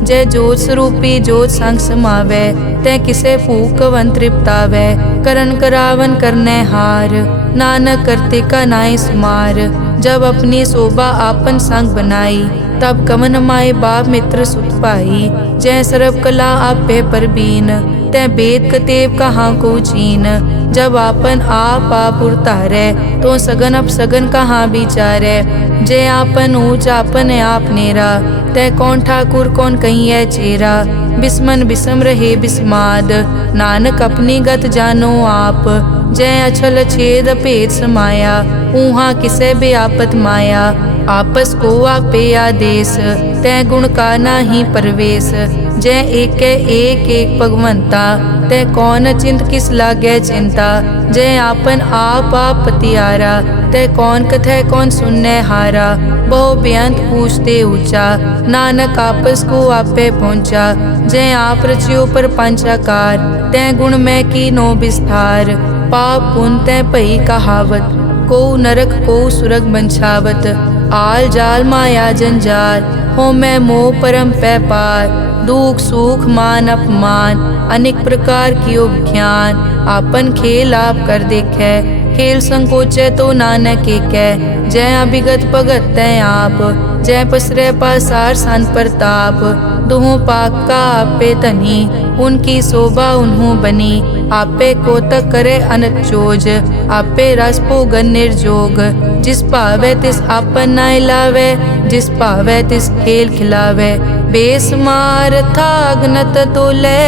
जय जोत स्वरूपी जोत संग समावै, तै किसे भूख कवन तृप्तावै। करन करावन करने हार, नानक करते का नाई सुमार। जब अपनी शोभा आपन संग बनाई, तब कवन माए बाप मित्र सुत पाई। जय सर्व कला आपे परबीन, तै वेद कतेब कहाँ को चीन। जब आपन आप उतारै, तो सगन अपसगन कहाँ विचारै। जय आपन ऊंच आपन आप नेरा, तै कौन ठाकुर कौन कहिए चेरा। बिस्मन बिसम रहे बिस्माद, नानक अपनी गत जानो आप। जय अछल छेद भेद समाया, ऊहा किसे बेआपत माया। आपस को आपे आदेश, तै गुण का नाही परवेश। जय एक भगवंता, तै कौन चिंत किस लागे चिंता। जय आपन आप पतियारा, तै कौन कथै कौन सुनने हारा। बहु बेअंत पूछते ऊंचा, नानक आपस को आपे पहुँचा। जय आप रचियो पर पंचाकार, तै गुण में कीनो विस्तार। पाप पुण्य तै भई कहावत, को नरक को सुरग बंछावत। आल जाल माया जंजाल, हो मैं मोह परम पै पार। दुख सुख मान अपमान, अनेक प्रकार कियो ज्ञान। आपन खेल आप कर देखे, खेल संकोचे तो नानक एकै। जय अभिगत भगत तै आप, जय पसरे पासार सन प्रताप। दुहों पाक का आपे तनी, उनकी शोभा उन्हों बनी। आपे कोतक करे अनत चोज, आपे रस भोगन निर्जोग। जिस भावे तिस आपन नाय लावे, जिस भावे तिस खेल खिलावे। बेसमार था अगनत तोले,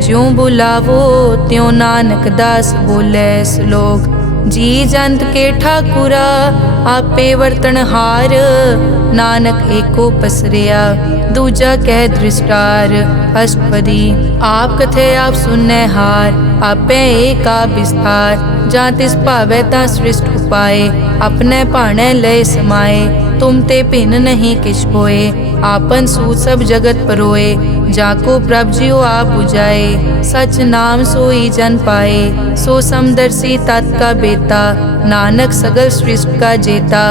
ज्यों बुलावो त्यों नानक दास बोले। श्लोक। जी जंत के ठाकुरा, आपे वर्तन हार। नानक एको पसरिया, दूजा कह दृष्टार। अष्टपदी। आप कथे आप सुनने हार, आपे एक आप विस्तार। जा तिस भावे ता सृष्ट उपाय, अपने भाणे लय समाए। तुम ते भिन्न नहीं किछ होए, आपन सूत सब जगत परोए। जाको प्रभ जियो आप बुझाए, सच नाम सोई जन पाए। सो समदर्शी तत् का बेता, नानक सगल सृष्टि का जेता।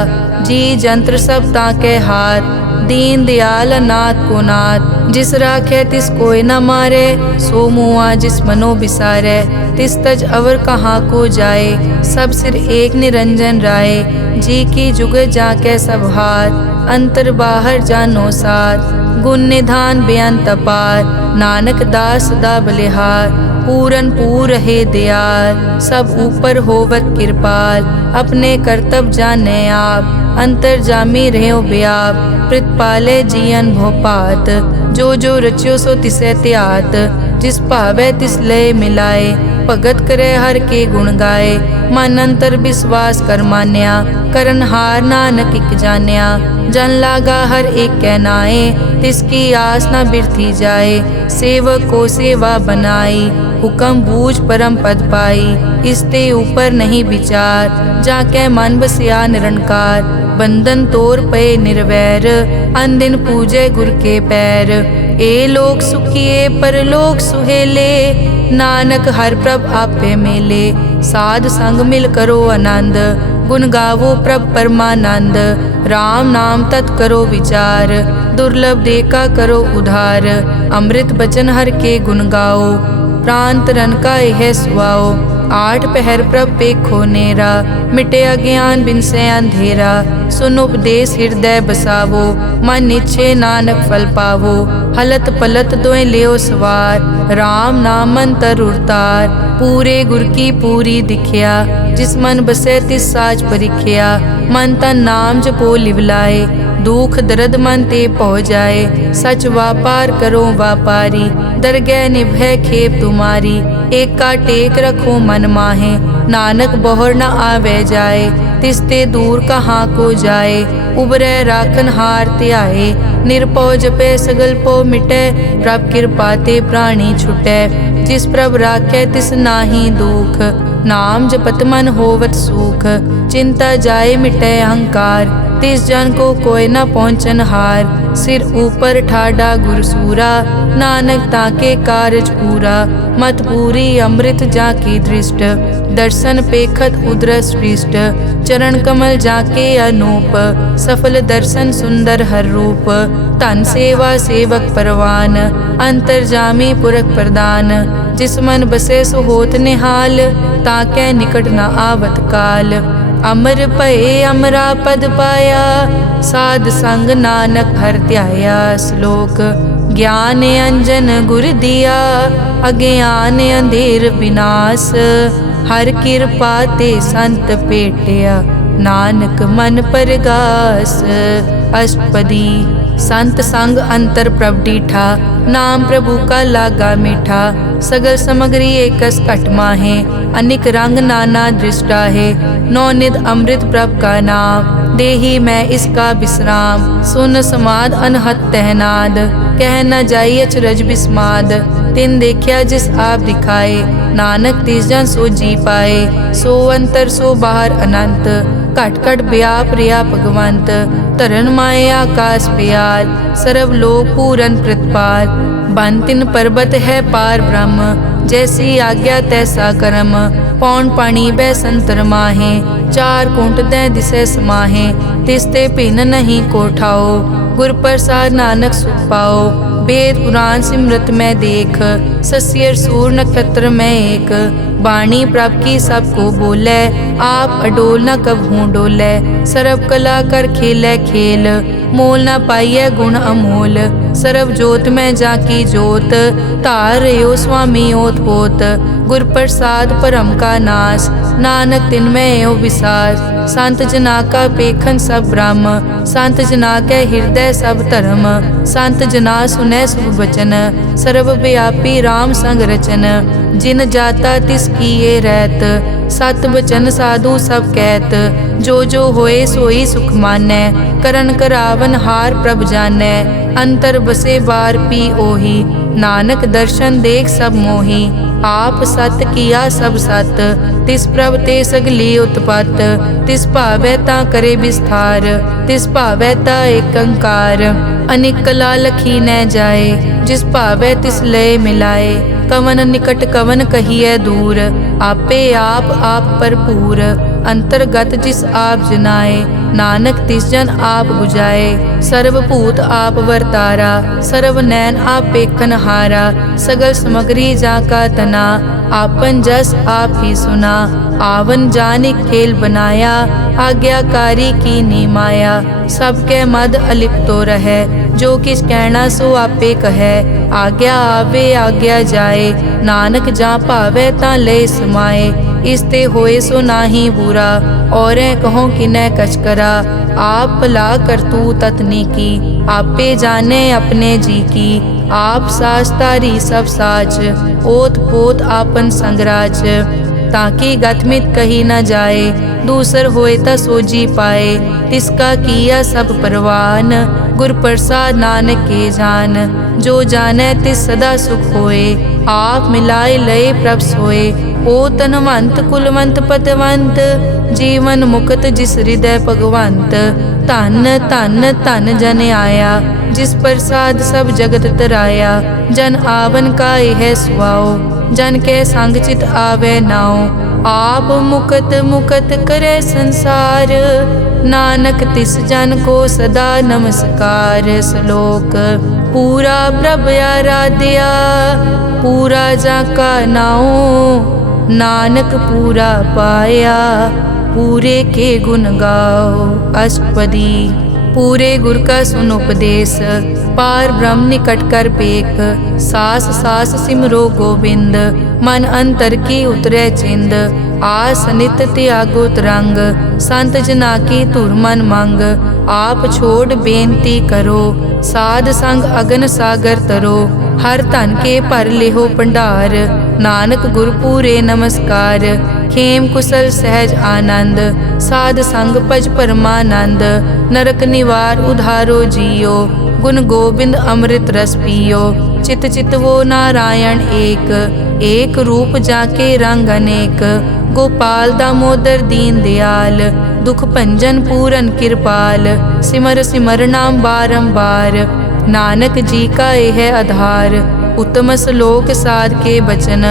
जी जंत्र सब ताके हाथ, दीन दयाल अनाथ को नाथ। जिस राखे तिस कोई न मारे, सो मुआ जिस मनो बिसारे। तिस तज अवर कहाँ को जाए, सब सिर एक निरंजन राय। जी की जुग जाके सब हाथ, अंतर बाहर जानो साथ। गुण निधान बेअंत अपार, नानक दास सदा बलिहार। पूरन पूर रहे दयाल, सब ऊपर होवत कृपाल। अपने करतब जाने आप, अंतर जामी रहो व्याप। प्रतिपाले जियन भोपात, जो जो रचियो सो तिसे त्यात। जिस भावे तिस लय मिलाए, भगत करे हर के गुण गाए। मन अंतर विश्वास कर मान्या, करन हार नानक इक जान्या। जन लागा हर एक कै नाए, तिसकी आस न बिरथी जाए। सेवक को सेवा बनाई, हुक्म बूझ परम पद पाई। इसते ऊपर नहीं विचार, जाके मन बसिया निरंकार। बंधन तोर पे निर्वैर, अन दिन पूजे गुर के पैर। ए लोक सुखिए परलोक सुहेले, नानक हर प्रभ आपे मेले। साध संग मिल करो आनंद, गुण गावो प्रभ परमानंद। राम नाम तत् करो विचार, दुर्लभ देखा करो उधार। अमृत बचन हर के गुण गाओ, प्राण तरन का यह सुआओ। आठ पहर प्रभ पेखो नेरा, मिटे अज्ञान बिन से अंधेरा। सुन उपदेश हृदय बसावो, मन इच्छे नानक फल पावो। हलत पलत दोए लियो सवार, राम नाम मंतर उरतार। पूरे गुर की पूरी दिखिया, जिस मन बसे तिस साज परिखिया। मन तन नाम जपो लिवलाए, दुख दर्द मन ते पौ जाए। सच व्यापार करो व्यापारी, दरगह निभै खेप तुम्हारी। एका टेक रखो मन माहे, नानक बहुर न आवे जाए। तिसते दूर कहाँ को जाए, उबरै राखन हार त्याए। निरपौ जपे सगल पो मिटे, प्रभ कृपा ते प्राणी छुटे। जिस प्रभ राखे तिस नाही दुख, नाम जपत मन होवत सुख। चिंता जाए मिटे अहंकार, तिस जन को कोय न पहुँचन हार। सिर ऊपर ठाडा गुरसूरा, नानक ताके कारज पूरा। मत पूरी अमृत जाकी दृष्ट, दर्शन पेखत उदरस पृष्ठ। चरण कमल जाके अनूप, सफल दर्शन सुंदर हर रूप। धन सेवा सेवक परवान, अंतर्जामी पुरख प्रदान। जिस मन बसे सो होत निहाल, ताकै निकट न आवत काल। अमर भये अमरा पद पाया, साध संग नानक हर ध्याया। श्लोक ज्ञान अंजन गुर दिया, अज्ञान अंधेर विनाश। हर कृपा ते संत पेटिया, नानक मन परगास। अष्टपदी संत संग अंतर प्रभ डीठा, नाम प्रभु का लागा मीठा। सगल समग्री एकस घट माहे, अनिक रंग नाना दृष्टा है। नौ निध अमृत प्रभ का नाम, देही मैं इसका विश्राम। सुन समाद अनहत तहनाद, कह न जाई अचरज बिस्माद। तिन देखिया जिस आप दिखाए, नानक तिस जन सो जी पाए। सो अंतर सो बाहर अनंत, घट घट व्याप रिया भगवंत। तरन माए आकाश प्याल, सर्व लोक पूरन प्रतिपाल। बन तिन पर्वत है पार ब्रह्म, जैसी आज्ञा तैसा कर्म। पौन पानी बै संतर माहे, चार कुंट दै दिसै समाहे। तिसते भिन्न नहीं कोठाओ, गुर प्रसाद नानक सुख पाओ। वेद पुराण सिमरत में देख, सस्यर सूर नक्षत्र में एक। वाणी प्रभ की सबको बोले, आप अडोल न कबहूँ डोले। सर्व कला कर खेले खेल, मोल न पाइए गुण अमोल। सर्व जोत में जाकी जोत, तार रयो स्वामी ओत पोत। गुर प्रसाद परम का नाश, नानक तिन में यो विसास। संत जना का पेखन सब ब्रह्म, संत जना के हृदय सब धर्म। संत जना सुनै शुभ वचन, सर्वव्यापी राम संग रचन। जिन जाता तिस किए रहत, सत बचन साधु सब कहत। जो जो होए सोई सुख मानै, करन करावन हार प्रभ जानै। अंतर बसे बार पी ओही, नानक दर्शन देख सब मोही। आप सत किया सब सत, तिस प्रभ ते सगली उत्पत। तिस भावै ता करे विस्तार, तिस भावै ता एकंकार। अनेक कला लखी न जाए, जिस भावै तिस लय मिलाए। कवन निकट कवन कहिए दूर, आपे आप भरपूर। अंतर्गत जिस आप जनाए, नानक तिस जन आप बुझाए। सर्वभूत आप वर्तारा, सर्व नैन आप पेखन हारा। सगल समग्री जाका तना, आपन जस आप ही सुना। आवन जाने खेल बनाया, आज्ञाकारी की नी माया। सबके मद अलिप्तो रहे, जो किस कहना सो आपे कहे। आज्ञा आवे आज्ञा जाए, नानक जा भावे ता ले समाए। इसते होए सो नाही बुरा, और कहो किनै कछ करा। आप भला करतू ततनी की, आपे जाने अपने जी की। आप साच तारी सब साच, ओत पोत आपन संगराज। ताकि गतमित कही न जाए, दूसर होए ता सोजी पाए। तिसका किया सब परवान, गुर प्रसाद नानक के जान। जो जाने तिस सदा सुख होए, आप मिलाए लय प्रभ सोए। ओ तनवंत कुलवंत पतवंत, जीवन मुक्त जिस हृदय भगवंत। धन धन धन जन आया, जिस प्रसाद सब जगत तराया। जन आवन का यह सुआओ, जन के संग चित आवे नाओ। आप मुकत मुकत करे संसार, नानक तिस जन को सदा नमस्कार। श्लोक पूरा प्रभ आराध्या, पूरा जाका नाओ। नानक पूरा पाया, पूरे के गुण गाओ। अष्टपदी पूरे गुर का सुन उपदेश, पार ब्रह्म निकट कर पेख। सास सास सिमरो गोविंद, मन अंतर की उतरे चिंद। आस नित त्यागो तरंग, संत जना की धुर मन मंग। आप छोड़ बेनती करो, साध संग अगन सागर तरो। हर धन के भर लेहो भंडार, नानक गुर पूरे नमस्कार। खेम कुशल सहज आनंद, साध संग भज परमानंद। नरक निवार उधारो जियो, गुण गोविंद अमृत रस पियो। चित चित वो नारायण एक, एक रूप जाके रंग अनेक। गोपाल दामोदर दीन दयाल, दुख भंजन पूरन कृपाल, सिमर सिमर नाम बारंबार। नानक जी का यह आधार, उत्तम श्लोक साध के बचन,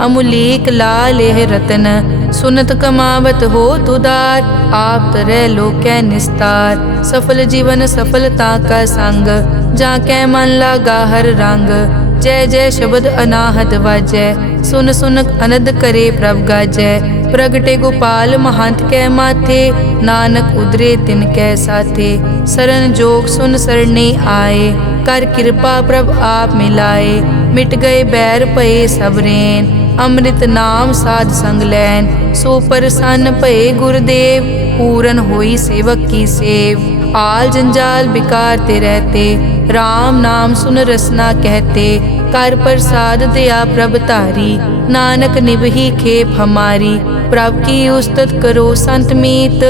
अमुलीक लाल यह रतन। सुनत कमावत हो तुदार, आप तरह लोकै निस्तार। सफल जीवन सफलता का संग, जाकै मन लागा हर रंग। जय जय शब्द अनाहत वाजै, सुन सुन अनद करे प्रभ गाजै। प्रगटे गोपाल महंत कै माथे, नानक उदरे तिन कै साथे। सरन जोग सुन सरने आए, कर कृपा प्रभ आप मिलाए। मिट गए बैर भये सब रैन, अमृत नाम साध संग लैन। सो प्रसन्न भये गुरुदेव, पूरन होई सेवक की सेव। आल जंजाल बिकार ते रहते, राम नाम सुन रसना कहते। कर प्रसाद दया प्रभ धारी, नानक निभही खेप हमारी। प्रभ की उस्तत करो संत मीत,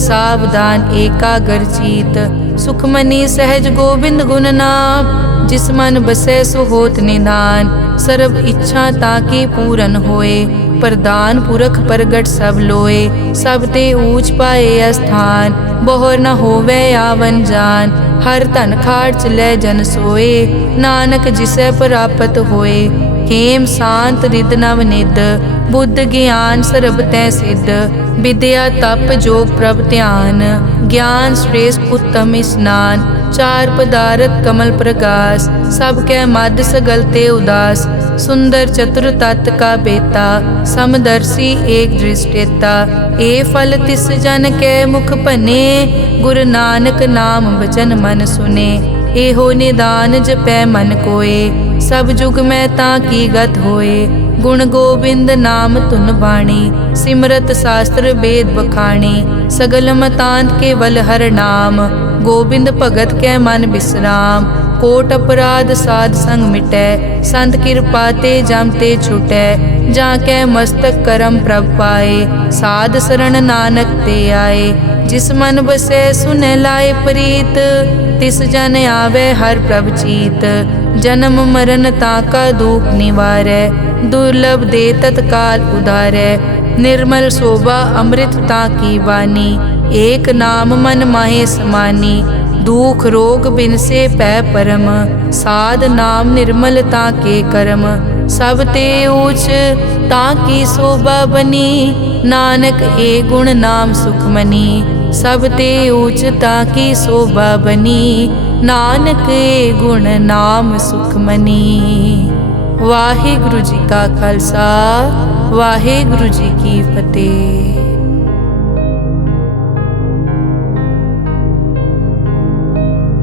सावधान एकाग्र चीत। सुखमनी सहज गोबिंद गुण नाम, जिस मन बसै सो होत निधान। सर्ब इच्छा ताकी पूरन होए, प्रदान पुरख प्रगट सब लोए। सब ते ऊंच पाए स्थान, बोहर न होवे आवन जान। हर धन खाट चलै जन सोए, नानक जिसै प्राप्त होए। हेम शांत रिद नव निद, बुद्ध ज्ञान सर्ब तै सिद्ध। विद्या तप जोग प्रभ ध्यान, ज्ञान श्रेष्ठ उत्तम स्नान। चार पदारथ कमल प्रकाश, सब कै मद सगल ते उदास। सुंदर चतुर तत् का बेता, समदर्शी एक दृष्टेता। ए फल तिस जन कै मुख भने, गुरु नानक नाम बचन मन सुने। एहो निदान जपै मन कोय, सब जुग में ताकी गत होए। गुण गोबिंद नाम धुन बाणी, सिमरत शास्त्र वेद बखाणी। सगल मतांत केवल हर नाम, गोबिंद भगत कै मन विश्राम। कोट अपराध साध संग मिटै, संत कृपा ते जम ते छुटै। जाकै मस्तक करम प्रभ पाए, साध शरण नानक ते आए। जिस मन बसै सुनै लाए प्रीत, तिस जन आवे हर प्रभ चीत। जन्म मरण ताका दुख निवारै, दुर्लभ दे तत्काल उधारै। निर्मल शोभा अमृत ताकी वाणी, एक नाम मन माहे समानी। दुख रोग बिन से पै परम, साध नाम निर्मल ताके करम। सब ते ऊच ताकी शोभा बनी, नानक ए गुण नाम सुखमनी। सब ते ऊच ताकी शोभा बनी, नानक ए गुण नाम सुखमनी। वाहिगुरु जी का खालसा, वाहिगुरु जी की फतेह।